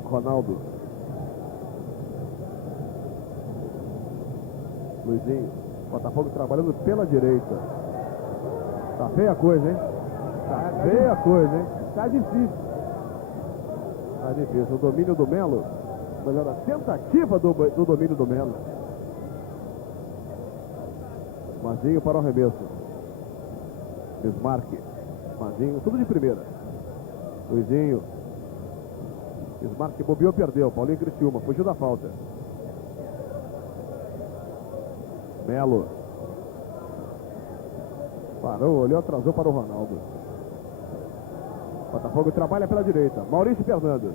Ronaldo. Luizinho. Botafogo trabalhando pela direita. Tá feia a coisa, hein? Tá feia a coisa, hein? Tá difícil. Tá difícil. O domínio do Melo. Melhor, a tentativa do domínio do Melo. Mazinho para o arremesso. Bismarck. Mazinho, tudo de primeira. Luizinho. Bismarck bobeou, perdeu. Paulinho Criciúma, fugiu da falta. Melo. Parou, olhou, atrasou para o Ronaldo. Botafogo trabalha pela direita. Maurício Fernando.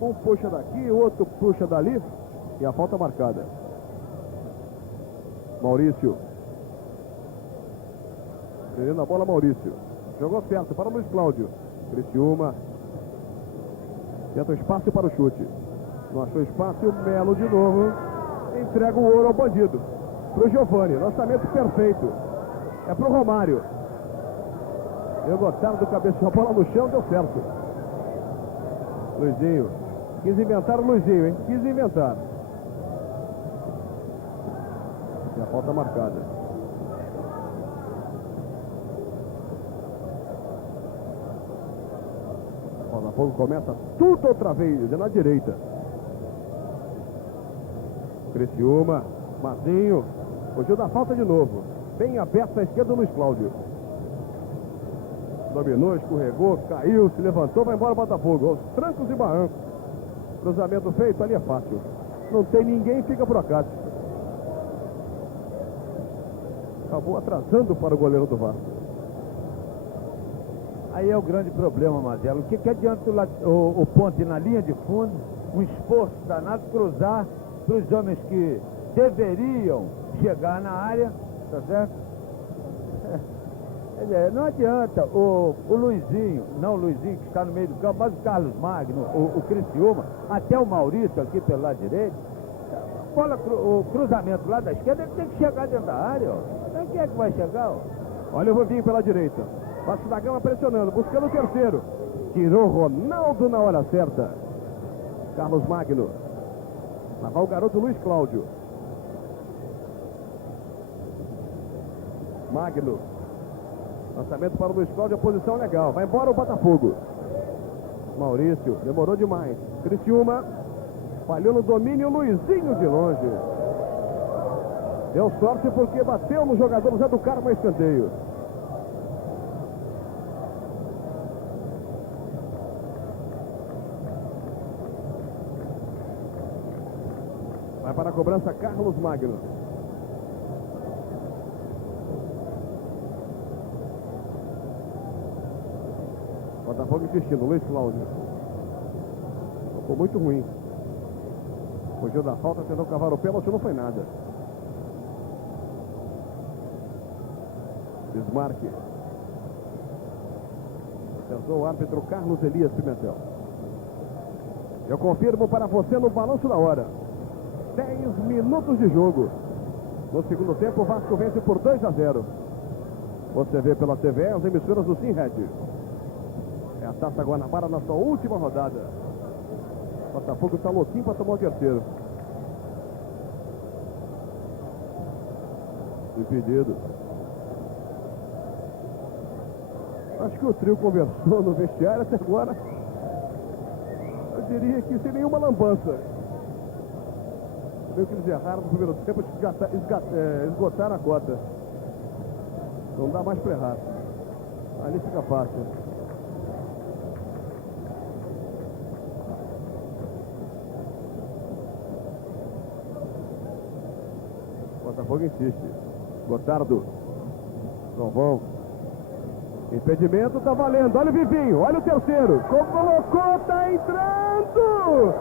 Um puxa daqui, o outro puxa dali. E a falta marcada. Maurício. Prendendo a bola, Maurício. Jogou certo para o Luiz Cláudio. Criciúma. Tenta o espaço para o chute. Não achou espaço e o Melo de novo entrega o ouro ao bandido. Para o Giovani. Lançamento perfeito. É para o Romário. Eu gostaram do cabeça, a bola no chão, deu certo. Luizinho. Quis inventar o Luizinho, hein? Quis inventar. E a falta marcada. O Botafogo começa tudo outra vez, é na direita. Criciúma, Mazinho. Fugiu da falta de novo. Bem aberto à esquerda o Luiz Cláudio. Dominou, escorregou, caiu, se levantou, vai embora o Botafogo. Aos trancos e barrancos. Cruzamento feito, ali é fácil. Não tem ninguém, fica por acaso. Acabou atrasando para o goleiro do Vasco. Aí é o grande problema, Mazelo. O que adianta o ponte na linha de fundo, um esforço danado, cruzar para os homens que deveriam chegar na área, tá certo? Não adianta o Luizinho, não o Luizinho que está no meio do campo, mas o Carlos Magno, o Criciúma, até o Maurício aqui pelo lado direito, o cruzamento lá da esquerda, ele tem que chegar dentro da área, ó. Quem é que vai chegar, ó? Olha o Vivinho pela direita. Vasco da Gama pressionando, buscando o terceiro. Tirou Ronaldo na hora certa. Carlos Magno. Lá vai o garoto Luiz Cláudio. Magno. Lançamento para o Luiz Cláudio, a posição legal. Vai embora o Botafogo. Maurício, demorou demais. Criciúma, falhou no domínio, Luizinho de longe. Deu sorte porque bateu no jogador Zé do Carmo, escanteio. Vai para a cobrança Carlos Magno. Botafogo insistindo, Luiz Cláudio. Ficou muito ruim. Fugiu da falta, tentou cavar o pênalti, não foi nada. Bismarck. Acertou o árbitro Carlos Elias Pimentel. Eu confirmo para você no balanço da hora. 10 minutos de jogo. No segundo tempo, o Vasco vence por 2-0. Você vê pela TV as emissoras do Simred. É a Taça Guanabara na sua última rodada. O Botafogo está louquinho para tomar o terceiro. Impedido. Acho que o trio conversou no vestiário até agora. Eu diria que sem nenhuma lambança. Viu que eles erraram no primeiro tempo, esgotaram a cota. Não dá mais para errar. Ali fica fácil. Botafogo insiste. Gotardo. Galvão. Impedimento, tá valendo. Olha o Vivinho, olha o terceiro. Colocou, tá entrando.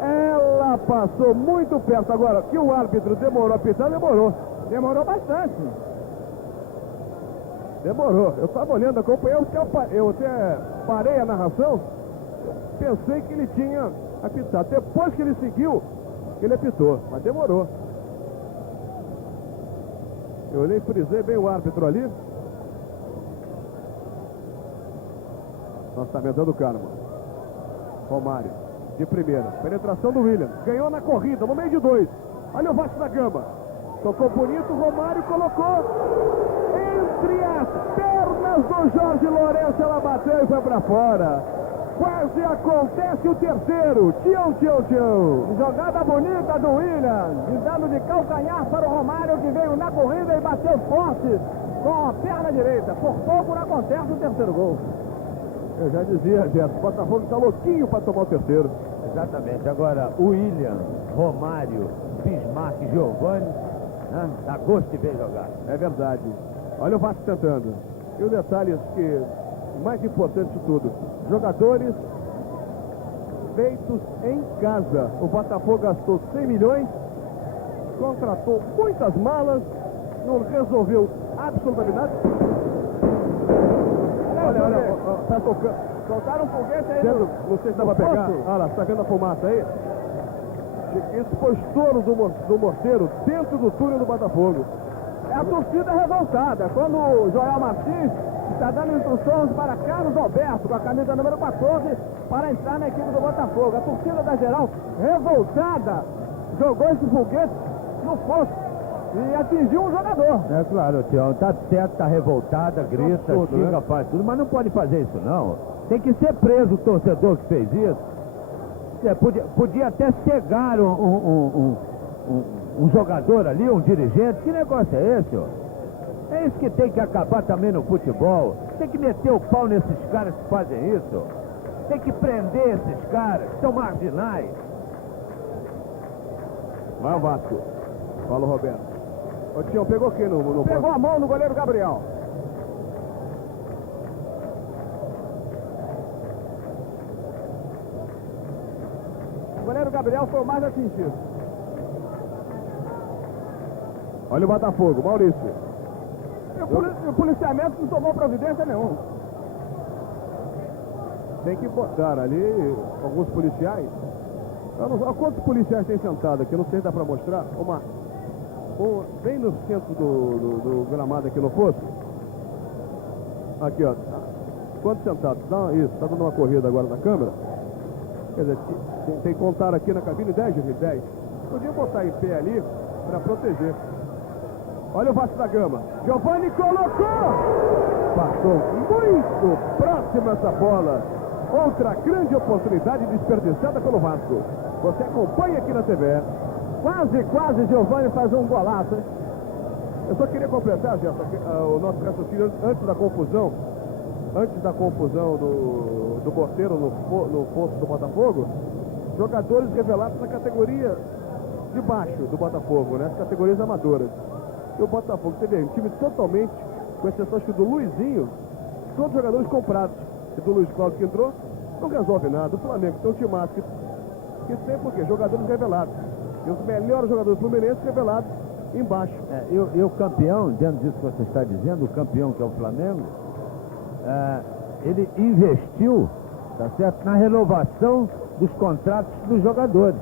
Ela passou muito perto. Agora, que o árbitro demorou a apitar, demorou. Demorou bastante. Demorou. Eu estava olhando, acompanhei, eu até parei a narração. Pensei que ele tinha apitado. Depois que ele seguiu, ele apitou. Mas demorou. Eu olhei, frisei bem o árbitro ali. Lançamento do Carmo. Romário, de primeira. Penetração do William. Ganhou na corrida, no meio de dois. Olha o Vasco da Gama. Tocou bonito, Romário colocou entre as pernas do Jorge Lourenço. Ela bateu e foi pra fora. Quase acontece o terceiro. Tchau. Jogada bonita do William, dando de calcanhar para o Romário, que veio na corrida e bateu forte com a perna direita. Por pouco não acontece o terceiro gol. Eu já dizia, Gerson, o Botafogo está louquinho para tomar o terceiro. Exatamente. Agora, o William, Romário, Bismarck e Giovani, né? Dá gosto de ver jogar. É verdade. Olha o Vasco tentando. E o detalhe que mais importante de tudo, jogadores feitos em casa. O Botafogo gastou 100 milhões, contratou muitas malas, não resolveu absolutamente nada. Olha, tá tocando. Soltaram um foguete aí. Não sei se dá pra pegar. Olha lá, tá vendo a fumaça aí? Esse foi o estouro do morteiro dentro do túnel do Botafogo. É a torcida revoltada. Quando o Joel Martins está dando instruções para Carlos Alberto, com a camisa número 14, para entrar na equipe do Botafogo. A torcida da geral, revoltada, jogou esse foguete no fosso e atingiu um jogador. É claro, Tião, tá certo, tá revoltada, grita, tudo, xinga, né? faz tudo, mas não pode fazer isso não. Tem que ser preso o torcedor que fez isso. Podia até cegar um jogador ali, um dirigente. Que negócio é esse, ó? É isso que tem que acabar também no futebol. Tem que meter o pau nesses caras que fazem isso. Tem que prender esses caras que são marginais. Vai o Vasco. Fala o Roberto. Ô Tião, pegou quem no Pegou a mão no goleiro Gabriel. O goleiro Gabriel foi o mais atingido. Olha o Botafogo, Maurício. E o policiamento não tomou providência nenhuma. Tem que botar ali alguns policiais. Eu não sei quantos policiais tem sentado aqui, não sei se dá pra mostrar. Ô Marcos, bem no centro do gramado aqui no fosso. Aqui, ó. Quantos sentados? Isso, tá dando uma corrida agora na câmera. Quer dizer, tem que contar aqui na cabine 10, gente, 10. Podia botar em pé ali pra proteger. Olha o Vasco da Gama. Giovani colocou! Passou muito próximo essa bola. Outra grande oportunidade desperdiçada pelo Vasco. Você acompanha aqui na TV. Quase Giovani faz um golaço, hein? Eu só queria completar, Gerson, o nosso raciocínio antes da confusão do porteiro no posto do Botafogo. Jogadores revelados na categoria de baixo do Botafogo, né? As categorias amadoras. E o Botafogo, você vê, um time totalmente, com exceção acho que do Luizinho, todos jogadores comprados. E do Luiz Cláudio que entrou, não resolve nada. O Flamengo tem um timaço que tem por quê? Jogadores revelados. E os melhores jogadores fluminenses revelados embaixo. E o campeão, dentro disso que você está dizendo, o campeão que é o Flamengo, ele investiu, tá certo, na renovação dos contratos dos jogadores.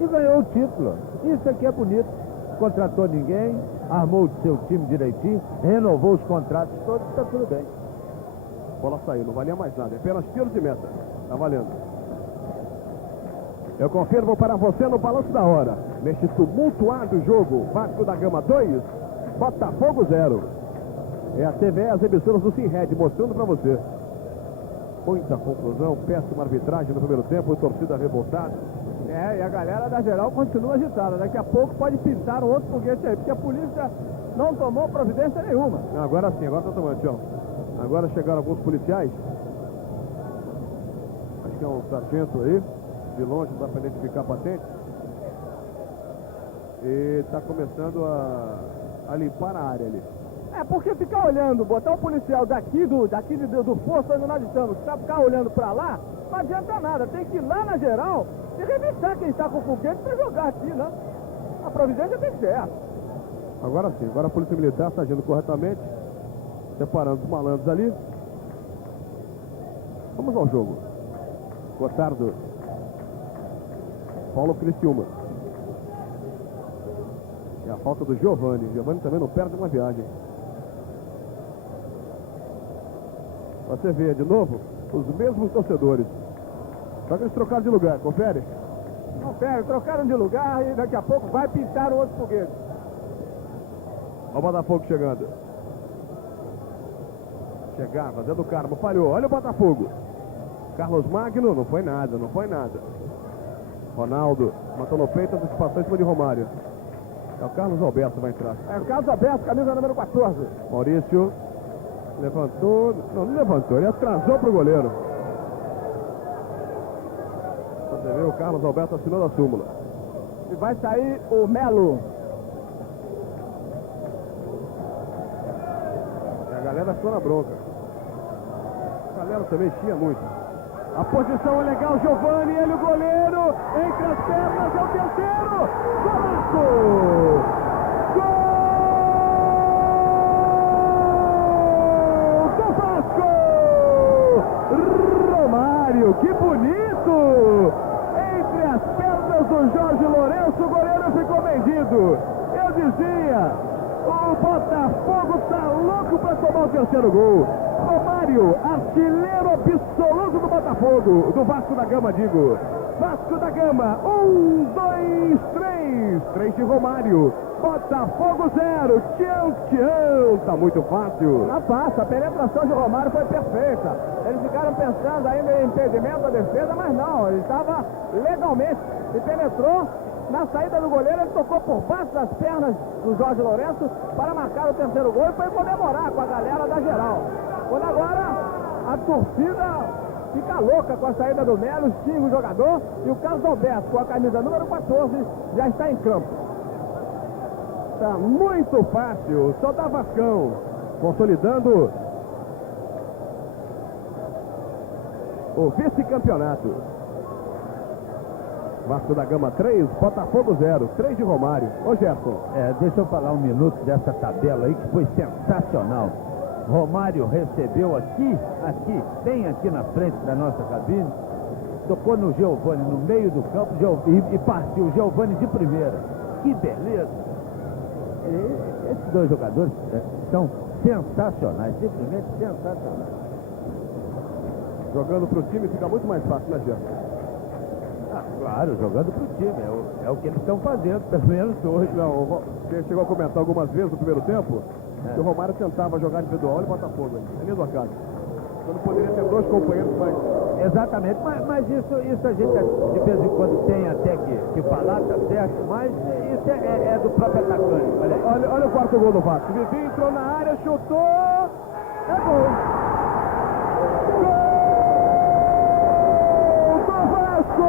E ganhou o título. Isso aqui é bonito. Contratou ninguém, armou o seu time direitinho, renovou os contratos todos, está tudo bem. Bola saiu, não valia mais nada. É apenas tiro de meta. Tá valendo. Eu confirmo para você no balanço da hora. Neste tumultuado jogo, Vasco da Gama 2, Botafogo 0. É a TV, as emissoras do Sinred mostrando para você. Muita confusão, péssima arbitragem no primeiro tempo, torcida revoltada. E a galera da geral continua agitada. Daqui a pouco pode pintar um outro foguete aí, porque a polícia não tomou providência nenhuma. Não, agora sim, agora tá tomando, Tião. Agora chegaram alguns policiais. Acho que é um sargento aí. De longe, não dá para identificar a patente. E está começando a limpar a área ali. É porque ficar olhando, botar um policial daqui do posto onde nós estamos, ficar olhando pra lá, não adianta nada. Tem que ir lá na geral e revistar quem está com foguete pra jogar aqui, né? A providência tem que ser essa. Agora sim, agora a Polícia Militar está agindo corretamente, separando os malandros ali. Vamos ao jogo. Gotardo. Paulo Criciúma. E a falta do Giovani. Giovani também não perde uma viagem. Você vê de novo os mesmos torcedores. Só que eles trocaram de lugar, confere? Confere, trocaram de lugar e daqui a pouco vai pintar um outro foguete. Olha o Botafogo chegando. Chegava, Zé do Carmo, falhou. Olha o Botafogo. Carlos Magno, não foi nada, não foi nada. Ronaldo, matou no peito, antecipação em cima de Romário. É o Carlos Alberto vai entrar. É o Carlos Alberto, camisa número 14. Maurício levantou, não levantou, ele atrasou pro goleiro. Você vê o Carlos Alberto assinando a súmula. E vai sair o Melo. E a galera ficou na bronca. A galera também tinha muito. A posição é legal, Giovani, ele o goleiro, entre as pernas, é o terceiro, golaço! Gol do Vasco! Romário, que bonito! Entre as pernas do Jorge Lourenço, o goleiro ficou vendido. Eu dizia, o Botafogo tá louco para tomar o terceiro gol. Romário, artilheiro absoluto do Botafogo, do Vasco da Gama, digo. Vasco da Gama, 1, 2, 3. 3 de Romário. Botafogo 0. Tchau, tchau. Tá muito fácil. Tá fácil, a penetração de Romário foi perfeita. Eles ficaram pensando ainda em impedimento da defesa, mas não, ele estava legalmente. E penetrou. Na saída do goleiro, ele tocou por baixo das pernas do Jorge Lourenço para marcar o terceiro gol e foi comemorar com a galera da geral. Quando agora a torcida fica louca com a saída do Melo, xinga o jogador, e o Carlos Alberto, com a camisa número 14, já está em campo. Tá muito fácil, só dá Vascão, consolidando o vice-campeonato. Vasco da Gama 3, Botafogo 0, 3 de Romário. Ô Gerson. Deixa eu falar um minuto dessa tabela aí que foi sensacional. Romário recebeu aqui, bem aqui na frente da nossa cabine, tocou no Giovani no meio do campo e partiu o Giovani de primeira. Que beleza! Esses dois jogadores são sensacionais, simplesmente sensacionais. Jogando pro time fica muito mais fácil, né, Gerson? Claro, jogando pro time, é o que eles estão fazendo, pelo menos hoje. Não, você chegou a comentar algumas vezes no primeiro tempo que o Romário tentava jogar individual e Botafogo, é mesmo a casa. Você não poderia ter dois companheiros mais. Exatamente, mas isso a gente de vez em quando tem até que falar, tá certo, mas isso é do próprio atacante. Olha o quarto gol do Vasco. Vivi entrou na área, chutou, é gol. Gol do Vasco!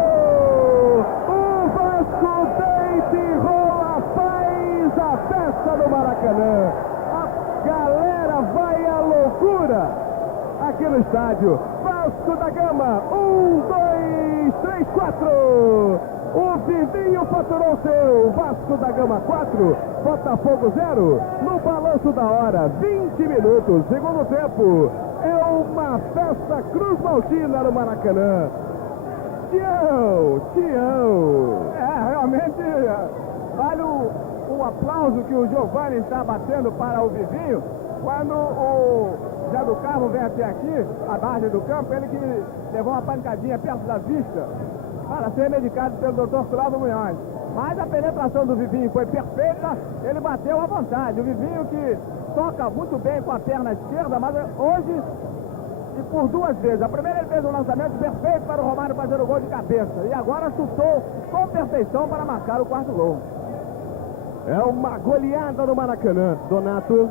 O Vasco deita e rola, faz a festa do Maracanã. A galera vai à loucura aqui no estádio. Vasco da Gama, 1, 2, 3, 4. O Vivinho faturou seu. Vasco da Gama 4, Botafogo 0. No balanço da hora, 20 minutos, segundo tempo. É uma festa Cruz Maltina no Maracanã. Tião. Realmente vale o aplauso que o Giovani está batendo para o Vivinho. Quando o Zé do Carmo vem até aqui, a margem do campo, ele que levou uma pancadinha perto da vista para ser medicado pelo Dr. Flávio Munhoz. Mas a penetração do Vivinho foi perfeita, ele bateu à vontade. O Vivinho que toca muito bem com a perna esquerda, mas hoje, e por duas vezes. A primeira ele fez um lançamento perfeito para o Romário fazer o gol de cabeça. E agora chutou com perfeição para marcar o quarto gol. É uma goleada no Maracanã. Donato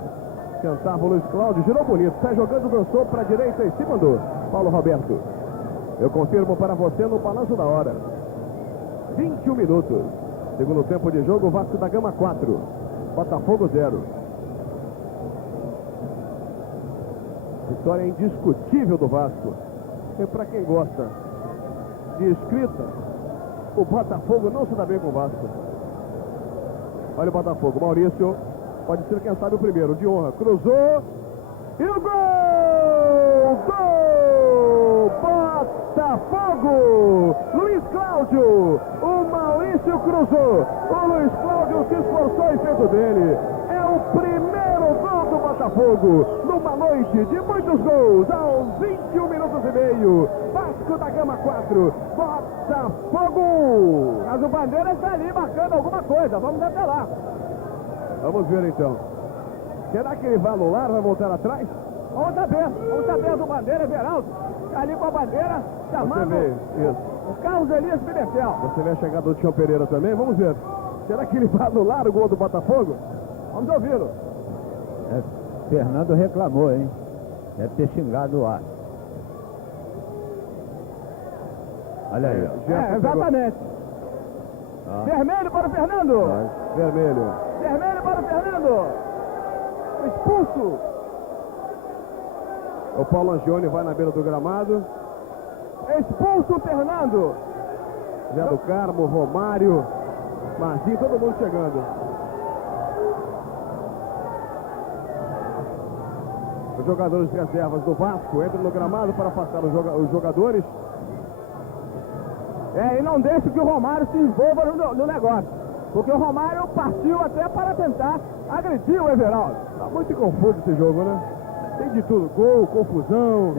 tentava o Luiz Cláudio, girou bonito, sai jogando, dançou para a direita e se mandou. Paulo Roberto. Eu confirmo para você no balanço da hora. 21 minutos. Segundo tempo de jogo, Vasco da Gama 4, Botafogo 0. Vitória indiscutível do Vasco. E para quem gosta de escrita, o Botafogo não se dá bem com o Vasco. Olha o Botafogo, Maurício, pode ser quem sabe o primeiro, de honra, cruzou, e o gol do Botafogo! Luiz Cláudio, o Maurício cruzou, o Luiz Cláudio se esforçou e fez o dele. É o primeiro gol do Botafogo, numa noite de muitos gols, aos 21 minutos e meio. Vasco da Gama 4, Botafogo! Mas o Bandeira está ali marcando alguma coisa, vamos até lá. Vamos ver então. Será que ele vai anular, vai voltar atrás? Vamos saber do Bandeira, Everaldo. Ali com a bandeira, Você chamando vê, isso. o Carlos Elias Pimentel. Você vê a chegada do Tião Pereira também, vamos ver. Será que ele vai anular o gol do Botafogo? Vamos ouvi-lo. Fernando reclamou, hein? Deve ter xingado o ar. Olha aí, ó. Gerson Exatamente. Ah. Vermelho para o Fernando. Vermelho. Vermelho para o Fernando. Expulso. O Paulo Angione vai na beira do gramado. Expulso o Fernando. Zé do Carmo, Romário, Marcinho, todo mundo chegando. Os jogadores de reservas do Vasco entram no gramado para afastar os jogadores. E não deixe que o Romário se envolva no negócio. Porque o Romário partiu até para tentar agredir o Everaldo. Tá muito confuso esse jogo, né? Tem de tudo, gol, confusão.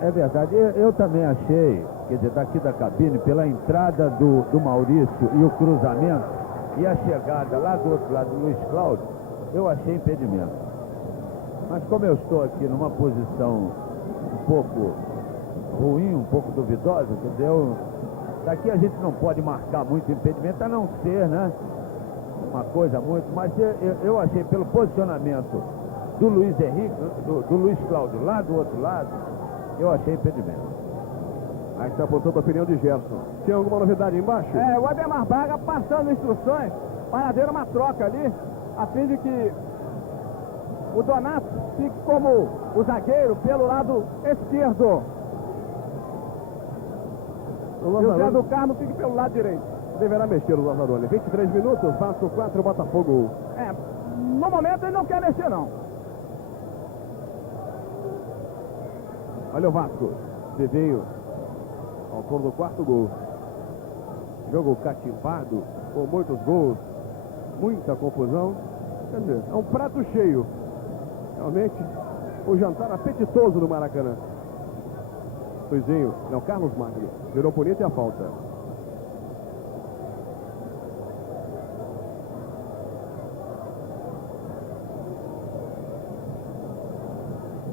É verdade, eu também achei, quer dizer, daqui da cabine, pela entrada do Maurício e o cruzamento, e a chegada lá do outro lado do Luiz Cláudio, eu achei impedimento. Mas como eu estou aqui numa posição um pouco ruim, um pouco duvidosa, entendeu? Daqui a gente não pode marcar muito impedimento, a não ser, né? Uma coisa muito, mas eu achei pelo posicionamento do Luiz Henrique, do Luiz Cláudio lá do outro lado, eu achei impedimento. Aí está apontando a opinião de Gerson. Tem alguma novidade embaixo? O Ademar Braga passando instruções para haver uma troca ali, a fim de que o Donato fique como o zagueiro pelo lado esquerdo. O E o Zé Lazzaroni do Carmo fique pelo lado direito. deverá mexer o Lazzaroni. 23 minutos, Vasco 4, Botafogo 1. No momento ele não quer mexer, não. Olha o Vasco. Vivinho, autor do 4º gol. Jogo catimbado, com muitos gols, muita confusão. Quer dizer, é um prato cheio. Realmente, o jantar apetitoso no Maracanã. Luizinho, não, Carlos Magno. Virou bonito e a falta.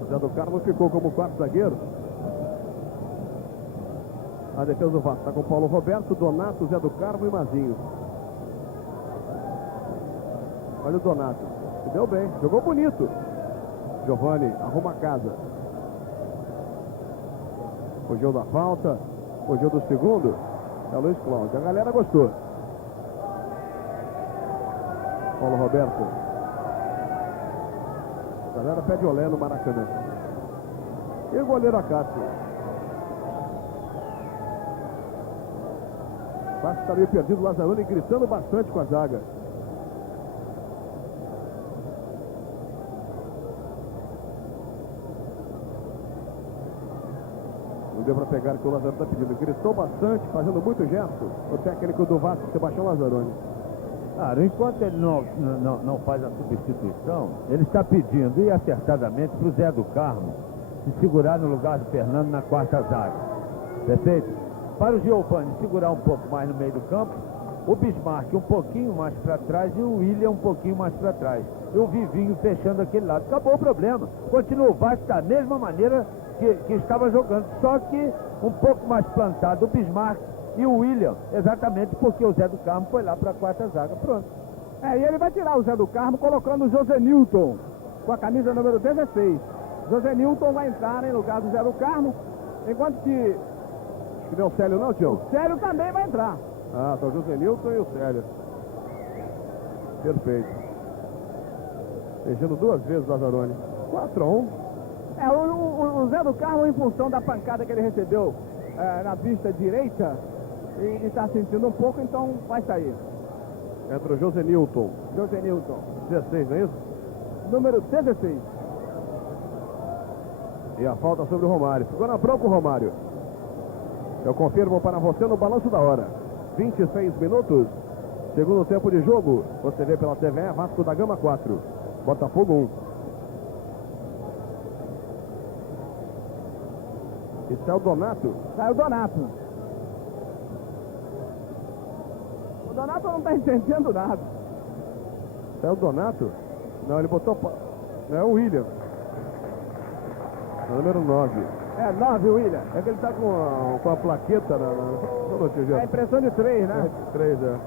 O Zé do Carmo ficou como quarto zagueiro. A defesa do Vasco está com Paulo Roberto, Donato, Zé do Carmo e Mazinho. Olha o Donato. Se deu bem, jogou bonito. Giovani arruma a casa. Fugiu da falta, fugiu do segundo. É o Luiz Cláudio. A galera gostou. Paulo Roberto. A galera pede olé no Maracanã. E o goleiro Acácio. Vasco está meio perdido, Lazzaroni gritando bastante com a zaga. Não deu para pegar o que o Lazzaroni está pedindo. Gritou bastante, fazendo muito gesto. O técnico do Vasco, Sebastião Lazzaroni. Claro, enquanto ele não faz a substituição, ele está pedindo, e acertadamente, para o Zé do Carmo se segurar no lugar do Fernando na quarta zaga. Perfeito? Para o Giovani segurar um pouco mais no meio do campo, o Bismarck um pouquinho mais para trás e o William um pouquinho mais para trás. E o Vivinho fechando aquele lado. Acabou o problema. Continua o Vasco da mesma maneira que estava jogando, só que um pouco mais plantado o Bismarck e o William, exatamente porque o Zé do Carmo foi lá para a quarta zaga. Pronto. E ele vai tirar o Zé do Carmo colocando o José Nilton com a camisa número 16. José Nilton vai entrar em lugar do Zé do Carmo, enquanto que Acho que não é o Célio não, Tião? o Célio também vai entrar. Ah, tá o José Nilton e o Célio. Perfeito. Mexendo 2 vezes o Lazzaroni. 4-1. O Zé do Carmo, em função da pancada que ele recebeu na vista direita, ele está sentindo um pouco, então vai sair. Entra o José Newton. José Newton. 16, não é isso? Número 16. E a falta sobre o Romário. Ficou na bronca o Romário. Eu confirmo para você no balanço da hora. 26 minutos. Segundo tempo de jogo. Você vê pela TVE, Vasco da Gama 4. Botafogo 1. Isso é o Donato. Sai o Donato. O Donato não está entendendo nada. Isso é o Donato? Não, ele botou... Não, é o William. Número 9. É 9, William. É que ele tá com a plaqueta na... É a impressão de 3, né? 3, é.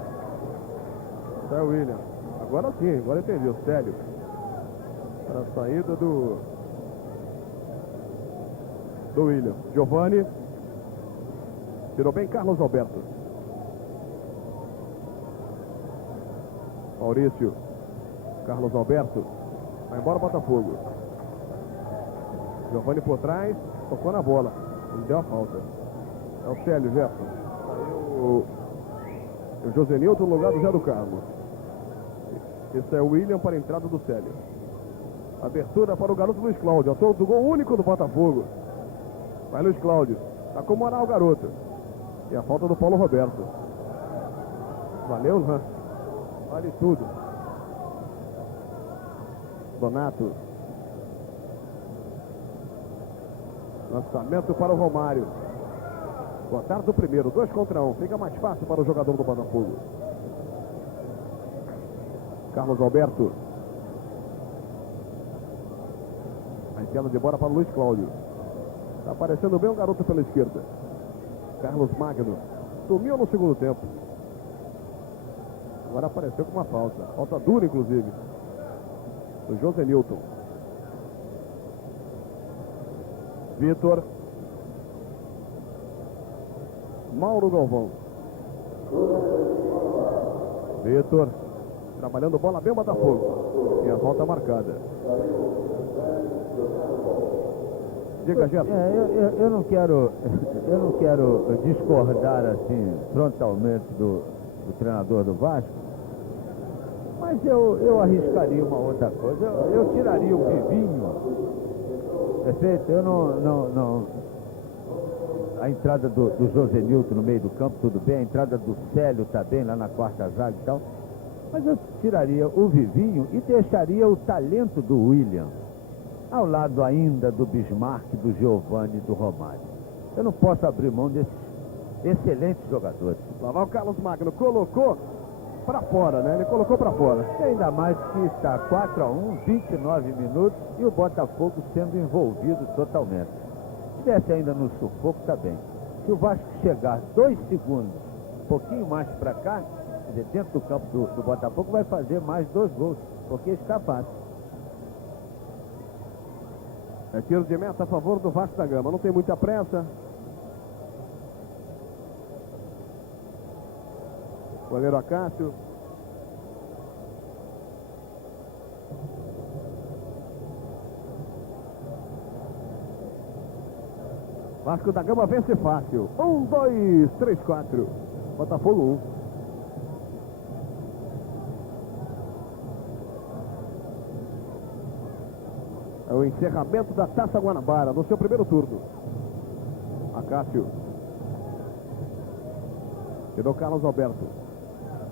Isso é o William. Agora sim, agora entendi. O Célio. Para a saída do William. Giovani. Tirou bem Carlos Alberto. Maurício. Carlos Alberto. Vai embora o Botafogo. Giovani por trás. Tocou na bola. Ele deu a falta. É o Célio, Jefferson. O José Nilton no lugar do Zé do Carmo. Esse é o William para a entrada do Célio. Abertura para o garoto Luiz Cláudio. Autor do gol único do Botafogo. Vai Luiz Cláudio. Está com moral o garoto. E a falta do Paulo Roberto. Valeu, né? Vale tudo. Donato. Lançamento para o Romário. Botaram do primeiro, 2 contra 1. Fica mais fácil para o jogador do Botafogo. Carlos Alberto. A enfiada de bola para o Luiz Cláudio. Está aparecendo bem o garoto pela esquerda. Carlos Magno. Sumiu no segundo tempo. Agora apareceu com uma falta. Falta dura, inclusive. Do José Nilton. Vitor. Mauro Galvão. Vitor. Trabalhando bola bem o Botafogo. E a falta marcada. Diga, Gerson. Eu não quero discordar assim frontalmente do treinador do Vasco, mas eu arriscaria uma outra coisa. Eu tiraria o Vivinho. Perfeito? Eu não. A entrada do José Nilton no meio do campo, tudo bem. A entrada do Célio está bem lá na quarta zaga e tal. Mas eu tiraria o Vivinho e deixaria o talento do William ao lado ainda do Bismarck, do Giovani e do Romário. Eu não posso abrir mão desses excelentes jogadores. Lá vai o Carlos Magno. Colocou para fora, né? Ele colocou para fora. E ainda mais que está 4-1, 29 minutos e o Botafogo sendo envolvido totalmente. Se tivesse ainda no sufoco, tá bem. Se o Vasco chegar 2 segundos, um pouquinho mais para cá, quer dizer, dentro do campo do Botafogo, vai fazer mais 2 gols, porque escaparam. É tiro de meta a favor do Vasco da Gama. Não tem muita pressa. Goleiro Acácio. Vasco da Gama vence fácil. 1, 2, 3, 4. Botafogo 1. É o encerramento da Taça Guanabara no seu primeiro turno. Acácio. Tirou Carlos Alberto.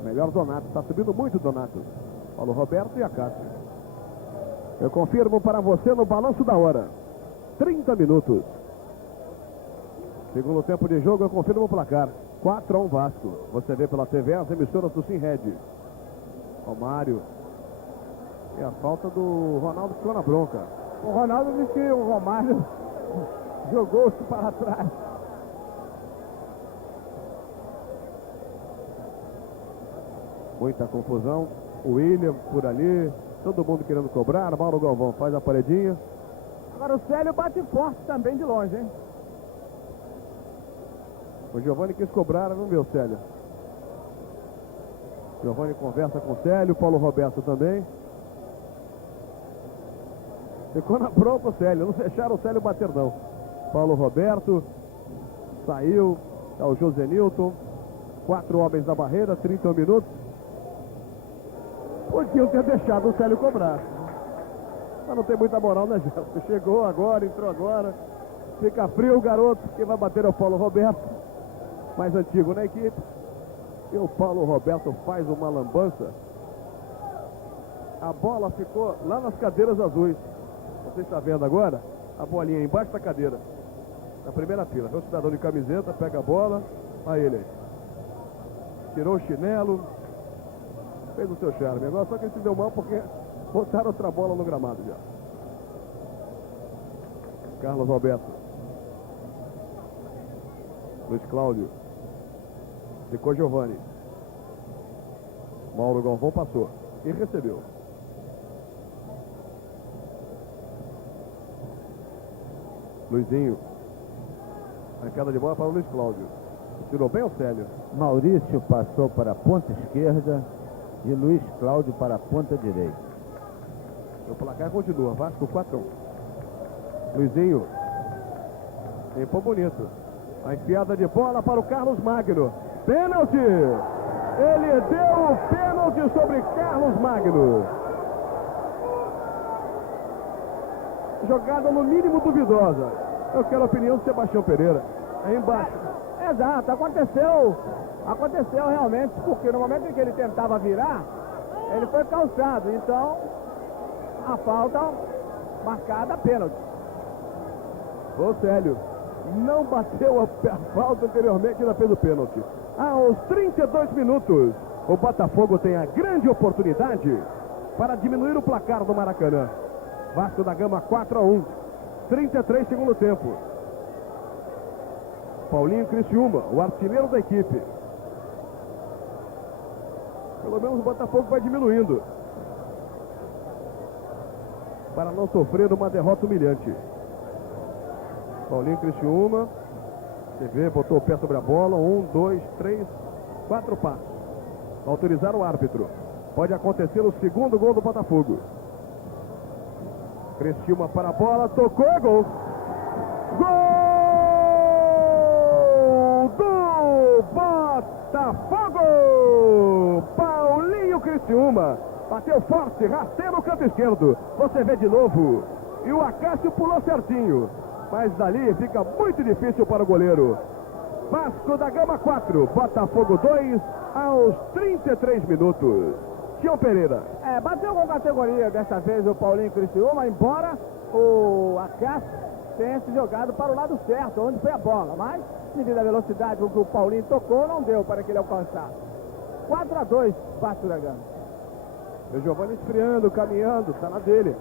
Melhor Donato. Está subindo muito Donato. Paulo Roberto e Acácio. Eu confirmo para você no balanço da hora. 30 minutos. Segundo tempo de jogo, eu confirmo o placar. 4-1 Vasco. Você vê pela TV as emissoras do Simred. Romário. E a falta do Ronaldo ficou na bronca. O Ronaldo disse que o Romário jogou-se para trás. Muita confusão. O William por ali. Todo mundo querendo cobrar. Mauro Galvão faz a paredinha. Agora o Célio bate forte também de longe, hein? O Giovani quis cobrar, vamos ver o Célio. Giovani conversa com o Célio, Paulo Roberto também. Ficou na bronca o Célio, não deixaram o Célio bater não. Paulo Roberto saiu, tá o José Nilton, 4 homens na barreira, 31 minutos. Podiam ter deixado o Célio cobrar. Mas não tem muita moral, né, Gerson? Chegou agora, entrou agora. Fica frio o garoto, quem vai bater é o Paulo Roberto, mais antigo na equipe. E o Paulo Roberto faz uma lambança. A bola ficou lá nas cadeiras azuis. Você está vendo agora? A bolinha embaixo da cadeira. Na primeira fila. O cidadão de camiseta pega a bola. Olha ele aí. Tirou o chinelo. Fez o seu charme. Agora só que ele se deu mal porque botaram outra bola no gramado já. Carlos Alberto. Luiz Cláudio. Ficou Giovani. Mauro Galvão passou. E recebeu. Luizinho. A queda de bola para o Luiz Cláudio. Tirou bem o Célio. Maurício passou para a ponta esquerda e Luiz Cláudio para a ponta direita. O placar continua. Vasco 4-1. Luizinho. Limpou bonito. A enfiada de bola para o Carlos Magno. Pênalti! Ele deu o pênalti sobre Carlos Magno. Jogada no mínimo duvidosa. Eu quero a opinião de Sebastião Pereira. Aí embaixo. Exato, aconteceu realmente, porque no momento em que ele tentava virar, ele foi calçado. Então, a falta marcada, pênalti. O Célio não bateu a falta anteriormente, ainda fez o pênalti. Aos 32 minutos, o Botafogo tem a grande oportunidade para diminuir o placar do Maracanã. Vasco da Gama 4-1. 33 segundo tempo. Paulinho Criciúma, o artilheiro da equipe. Pelo menos o Botafogo vai diminuindo, para não sofrer uma derrota humilhante. Paulinho Criciúma. Você vê, botou o pé sobre a bola. 1, 2, 3, 4 passos. Autorizaram o árbitro. Pode acontecer o segundo gol do Botafogo. Criciúma para a bola, tocou, é gol. Gol do Botafogo! Paulinho Criciúma bateu forte, rasteiro no canto esquerdo. Você vê de novo. E o Acácio pulou certinho. Mas dali fica muito difícil para o goleiro. Vasco da Gama 4, Botafogo 2, aos 33 minutos. Tião Pereira. Bateu com categoria dessa vez o Paulinho Criciúma, embora o Acácio tenha se jogado para o lado certo, onde foi a bola. Mas, devido à velocidade com que o Paulinho tocou, não deu para que ele alcançasse. 4-2, Vasco da Gama. O Giovani esfriando, caminhando, está na dele.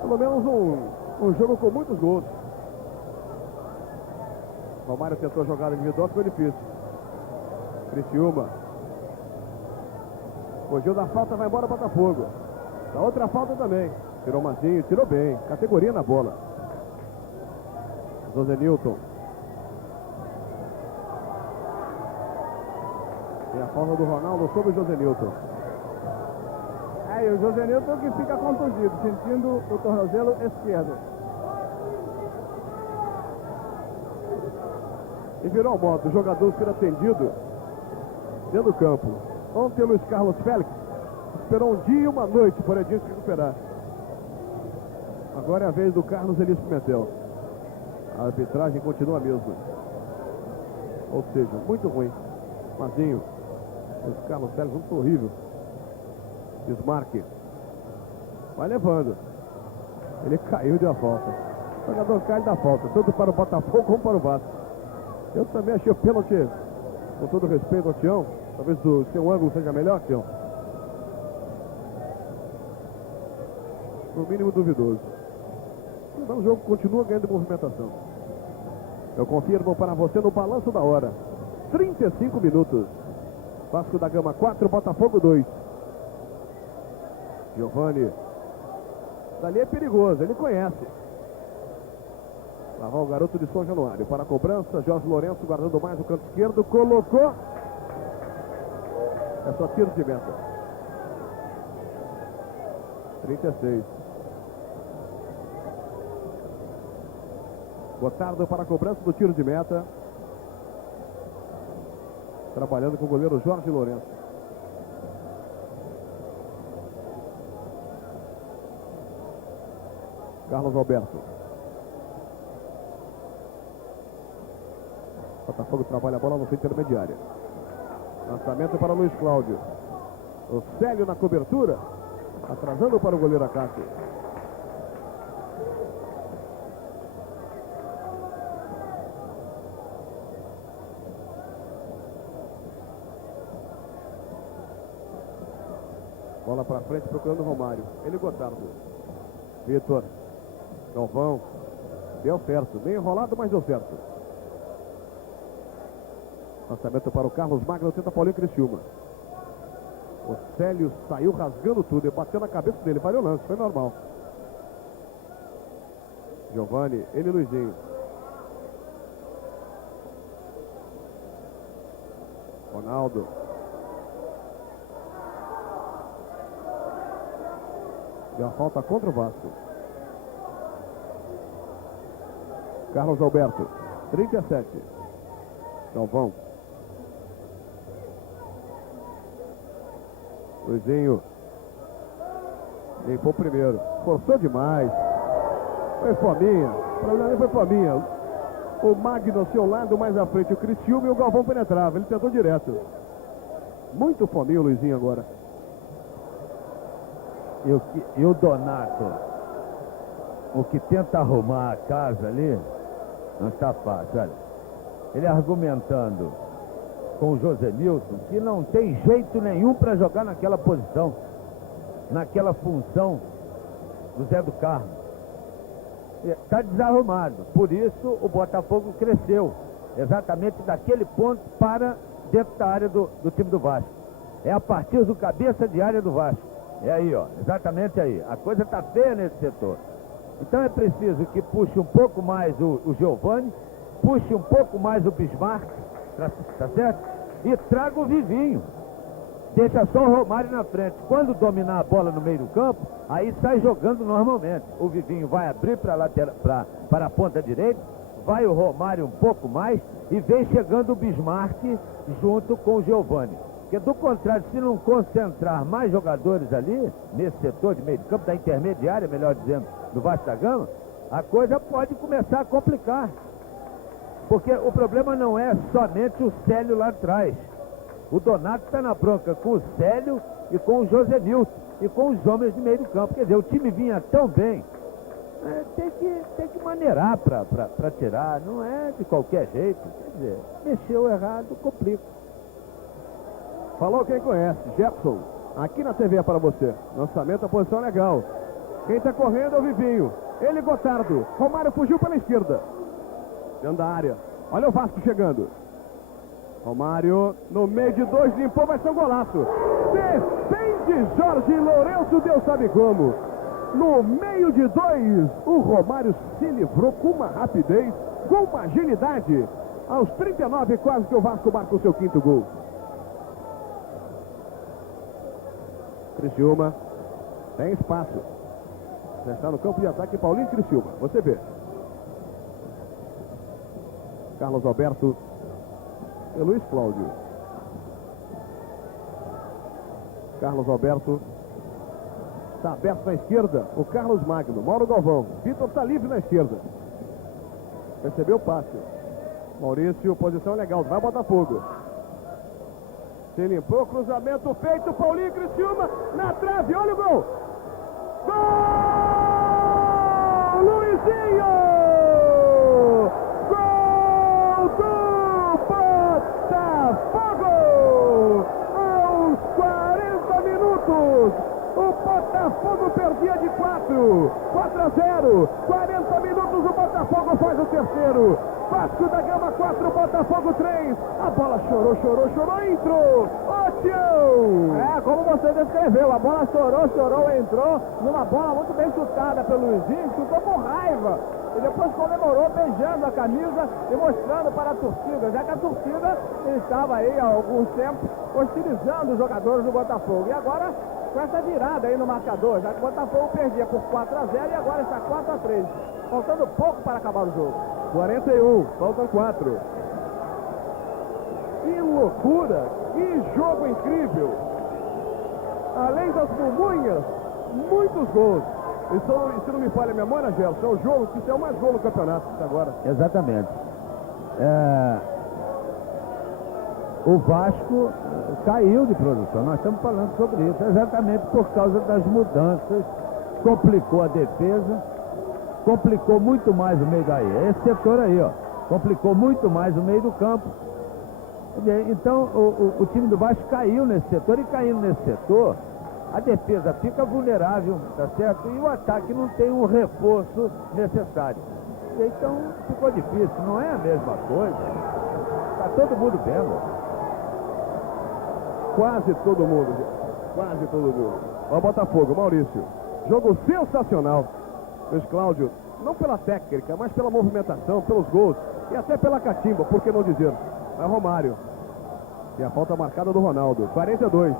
Pelo menos um jogo com muitos gols. O Romário tentou a jogada individual, ficou difícil. Criciúma. Fugiu da falta, vai embora o Botafogo. Da outra falta também. Tirou Mazinho, tirou bem. Categoria na bola. José Nilton. E a falta do Ronaldo sobre o José Nilton. E o José Nilton que fica contundido, sentindo o tornozelo esquerdo. E virou o modo, o jogador ser atendido dentro do campo. Ontem o Luiz Carlos Félix esperou um dia e uma noite para Edinho se recuperar. Agora é a vez do Carlos Elísio Pimentel. A arbitragem continua a mesma. Ou seja, muito ruim. Mazinho. Luiz Carlos Félix, muito horrível. Desmarque. Vai levando. Ele caiu e deu a falta. O jogador cai e dá falta, tanto para o Botafogo como para o Vasco. Eu também achei o pênalti, com todo respeito ao Tião. Talvez o seu ângulo seja melhor, Tião. No mínimo duvidoso. Mas o jogo continua ganhando movimentação. Eu confirmo para você no balanço da hora. 35 minutos. Vasco da Gama 4, Botafogo 2. Giovani. Dali é perigoso, ele conhece. Lá vai o garoto de São Januário. Para a cobrança, Jorge Lourenço guardando mais o canto esquerdo. Colocou. É só tiro de meta. 36. Gotardo para a cobrança do tiro de meta. Trabalhando com o goleiro Jorge Lourenço. Carlos Alberto. Botafogo trabalha a bola no centro intermediária. Lançamento para Luiz Cláudio. O Célio na cobertura. Atrasando para o goleiro Acácio. Bola para frente procurando o Romário. Ele Gotardo. Vitor. Galvão. Deu certo. Bem enrolado, mas deu certo. Lançamento para o Carlos Magno. Tenta Paulinho Criciúma. O Célio saiu rasgando tudo e bateu na cabeça dele. Valeu o lance. Foi normal. Giovani. Ele Luizinho. Ronaldo. E a falta contra o Vasco. Carlos Alberto. 37. Galvão. Luizinho. Limpou primeiro. Forçou demais. Foi fominha. O problema foi fominha. O Magno ao seu lado, mais à frente o Criciúma e o Galvão penetrava. Ele tentou direto. Muito fominho o Luizinho agora. E o Donato, o que tenta arrumar a casa ali, não está fácil, olha. Ele argumentando com o Josenilson que não tem jeito nenhum para jogar naquela posição, naquela função do Zé do Carmo. Está desarrumado, por isso o Botafogo cresceu, exatamente daquele ponto para dentro da área do time do Vasco. É a partir do cabeça de área do Vasco. É aí, ó, exatamente aí. A coisa está feia nesse setor. Então é preciso que puxe um pouco mais o Giovani, puxe um pouco mais o Bismarck, tá certo? E traga o Vivinho. Deixa só o Romário na frente. Quando dominar a bola no meio do campo, aí sai jogando normalmente. O Vivinho vai abrir para a ponta direita, vai o Romário um pouco mais e vem chegando o Bismarck junto com o Giovani. Porque do contrário, se não concentrar mais jogadores ali, nesse setor de meio de campo, da intermediária, melhor dizendo, do Vasco da Gama, a coisa pode começar a complicar. Porque o problema não é somente o Célio lá atrás. O Donato está na bronca com o Célio e com o Josenilson e com os homens de meio do campo. Quer dizer, o time vinha tão bem. Tem que maneirar para tirar, não é de qualquer jeito. Quer dizer, mexeu errado, complica. Falou quem conhece, Jefferson. Aqui na TV é para você. Lançamento, a posição legal. Quem está correndo é o Vivinho. Ele Gotardo. Romário fugiu pela esquerda. Dentro da área. Olha o Vasco chegando. Romário no meio de dois, limpou, vai ser um golaço. Defende Jorge Lourenço, Deus sabe como. No meio de dois, o Romário se livrou com uma rapidez, com uma agilidade. Aos 39, quase que o Vasco marca o seu quinto gol. Criciúma tem espaço. Já está no campo de ataque Paulinho Criciúma. Você vê. Carlos Alberto e Luiz Cláudio. Carlos Alberto está aberto na esquerda. O Carlos Magno. Mauro Galvão. Vitor está livre na esquerda. Recebeu o passe. Maurício, posição legal. Vai Botafogo. Se limpou, cruzamento feito, Paulinho Criciúma na trave, olha o gol! Gol! Luizinho! Gol do Botafogo! Aos 40 minutos, o Botafogo perdia de 4-0. 40 minutos, o Botafogo Botafogo faz o terceiro. Vasco da Gama 4, Botafogo 3. A bola chorou, entrou. Ô, Tião! Como você descreveu, a bola chorou, entrou numa bola muito bem chutada pelo Luizinho, chutou com raiva. E depois comemorou beijando a camisa e mostrando para a torcida, já que a torcida estava aí há algum tempo hostilizando os jogadores do Botafogo. E agora, com essa virada aí no marcador, já que o Botafogo perdia por 4-0 e agora está 4-3, faltando pouco para acabar o jogo. 41, faltam 4. Que loucura, que jogo incrível. Além das bumbunhas, muitos gols. E se não me falha a memória, Gerson, é o jogo que tem mais gol no campeonato até agora. Exatamente. O Vasco caiu de produção, nós estamos falando sobre isso, exatamente por causa das mudanças, complicou a defesa, complicou muito mais o meio daí, esse setor aí, ó, complicou muito mais o meio do campo. Então o time do Vasco caiu nesse setor, e caindo nesse setor, a defesa fica vulnerável, tá certo? E o ataque não tem o reforço necessário. Então ficou difícil, não é a mesma coisa. Tá todo mundo vendo. Quase todo mundo. Ó, Botafogo, Maurício. Jogo sensacional. Luiz Cláudio, não pela técnica, mas pela movimentação, pelos gols e até pela catimba, por que não dizer? É Romário. E a falta marcada do Ronaldo. 42.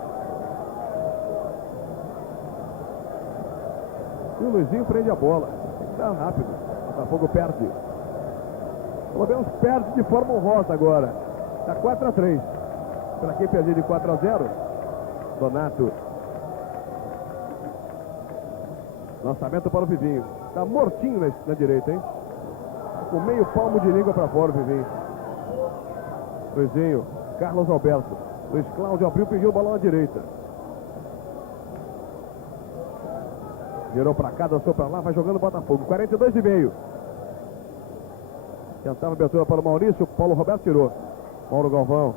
E o Luizinho prende a bola. Tá rápido. O Botafogo perde. Pelo menos perde de forma honrosa agora. Tá 4-3. Para quem perder de 4-0, Donato. Lançamento para o Vivinho. Tá mortinho na direita, hein? Com meio palmo de língua para fora o Vivinho. Luizinho. Carlos Alberto. Luiz Cláudio abriu, pediu bola na direita. Virou para cá, dançou para lá, vai jogando o Botafogo. 42,5. Tentava a abertura para o Maurício, Paulo Roberto tirou. Mauro Galvão.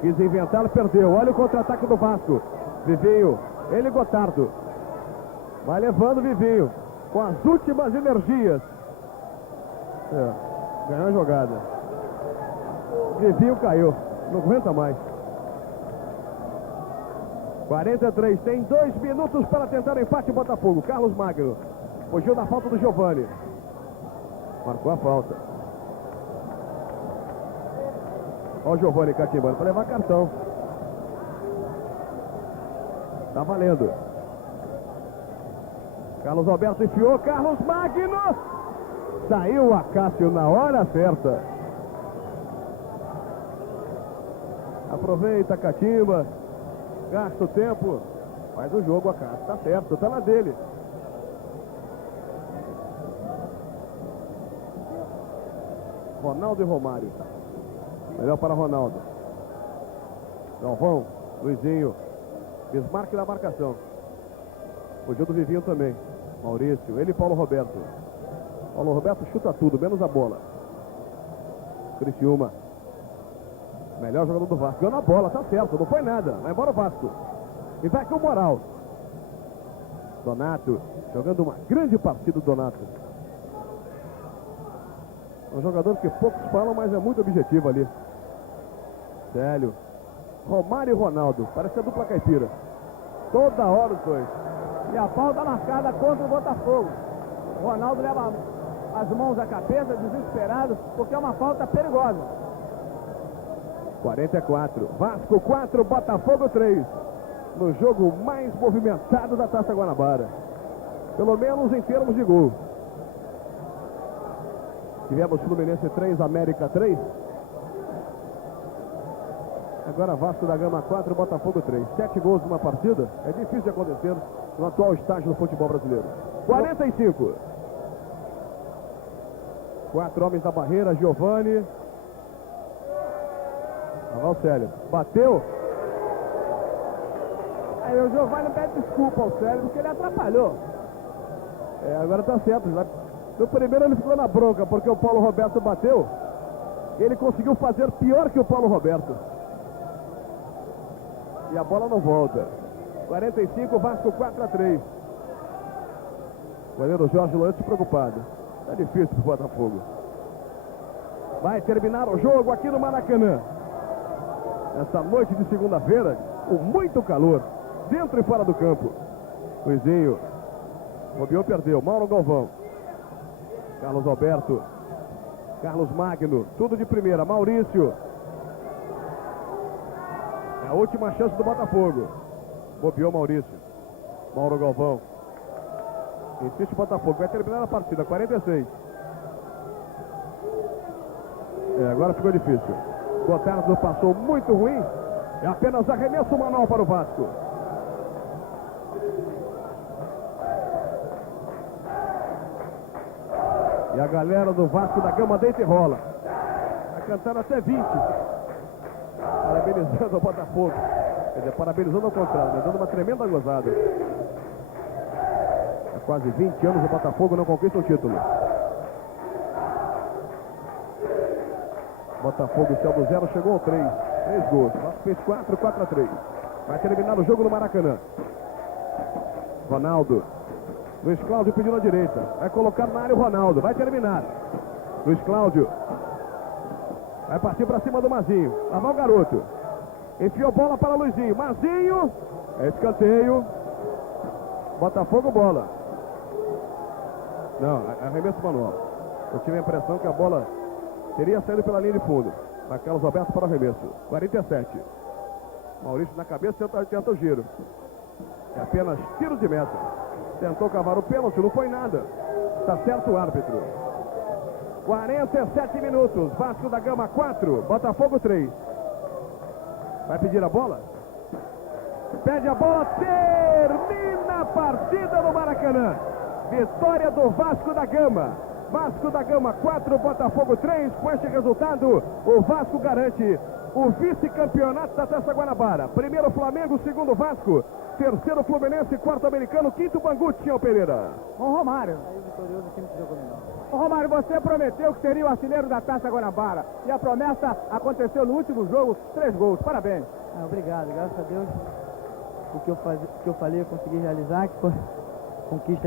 Quis inventar, perdeu. Olha o contra-ataque do Vasco. Vivinho, ele e Gotardo. Vai levando o Vivinho. Com as últimas energias. Ganhou a jogada. Vivinho caiu. Não aguenta mais. 43, tem 2 minutos para tentar o empate Botafogo. Carlos Magno fugiu da falta do Giovani. Marcou a falta. Olha o Giovani catimbando para levar cartão. Tá valendo. Carlos Alberto enfiou. Carlos Magno. Saiu a Cássio na hora certa. Aproveita a catimba. Gasta o tempo, faz o jogo a Cássio, tá certo, tá na dele. Ronaldo e Romário. Melhor para Ronaldo. Galvão, Luizinho. Bismarck na marcação. Fugiu do Vivinho também. Maurício, ele e Paulo Roberto. Paulo Roberto chuta tudo, menos a bola. Criciúma. Melhor jogador do Vasco. Ganhou na bola, tá certo, não foi nada. Vai embora o Vasco. E vai com o moral. Donato, jogando uma grande partida, Donato. Um jogador que poucos falam, mas é muito objetivo ali. Célio. Romário e Ronaldo. Parece a dupla caipira. Toda hora os dois. E a falta marcada contra o Botafogo. O Ronaldo leva as mãos à cabeça, desesperado, porque é uma falta perigosa. 44, Vasco 4, Botafogo 3. No jogo mais movimentado da Taça Guanabara. Pelo menos em termos de gol. Tivemos Fluminense 3, América 3. Agora Vasco da Gama 4, Botafogo 3. 7 gols numa partida. É difícil de acontecer no atual estágio do futebol brasileiro. 45. 4 homens na barreira, Giovani. Olha o Célio. Bateu. Aí o Giovani pede desculpa ao Célio porque ele atrapalhou. Agora tá certo. No primeiro ele ficou na bronca porque o Paulo Roberto bateu. Ele conseguiu fazer pior que o Paulo Roberto. E a bola não volta. 45, Vasco 4-3. O goleiro Jorge Luante preocupado. Tá difícil pro Botafogo. Vai terminar o jogo aqui no Maracanã. Essa noite de segunda-feira, com muito calor, dentro e fora do campo. Luizinho. Bobeou, perdeu. Mauro Galvão. Carlos Alberto. Carlos Magno. Tudo de primeira. Maurício. É a última chance do Botafogo. Bobeou Maurício. Mauro Galvão. Insiste o Botafogo. Vai terminar a partida. 46. Agora ficou difícil. Gotardo passou muito ruim. É apenas arremesso manual para o Vasco. E a galera do Vasco da Gama deita e rola. Vai cantando até 20. Parabenizando o Botafogo. Quer dizer, parabenizando ao contrário, né? Dando uma tremenda gozada. Há quase 20 anos o Botafogo não conquista um título. Botafogo, céu do zero, chegou ao 3. 3 gols. O Vasco fez 4-4-3. Vai terminar o jogo no Maracanã. Ronaldo. Luiz Cláudio pediu na direita. Vai colocar na área o Ronaldo. Vai terminar. Luiz Cláudio. Vai partir para cima do Mazinho. Lá vai o garoto. Enfiou bola para Luizinho. Mazinho. É escanteio. Botafogo, bola. Não, é arremesso manual. Eu tive a impressão que a bola teria saído pela linha de fundo. Vai Carlos Alberto para o arremesso. 47. Maurício na cabeça, tenta o giro. É apenas tiro de meta. Tentou cavar o pênalti, não foi nada. Tá certo o árbitro. 47 minutos. Vasco da Gama 4, Botafogo 3. Vai pedir a bola? Pede a bola, termina a partida no Maracanã. Vitória do Vasco da Gama. Vasco da Gama 4, Botafogo 3. Com este resultado, o Vasco garante o vice-campeonato da Taça Guanabara. Primeiro Flamengo, segundo Vasco, terceiro Fluminense, quarto Americano, quinto Bangu, Tião Pereira. Ô Romário. Ô Romário, você prometeu que seria o artilheiro da Taça Guanabara. E a promessa aconteceu no último jogo, 3 gols. Parabéns. Obrigado, graças a Deus. O que eu falei eu consegui realizar, que foi conquista aí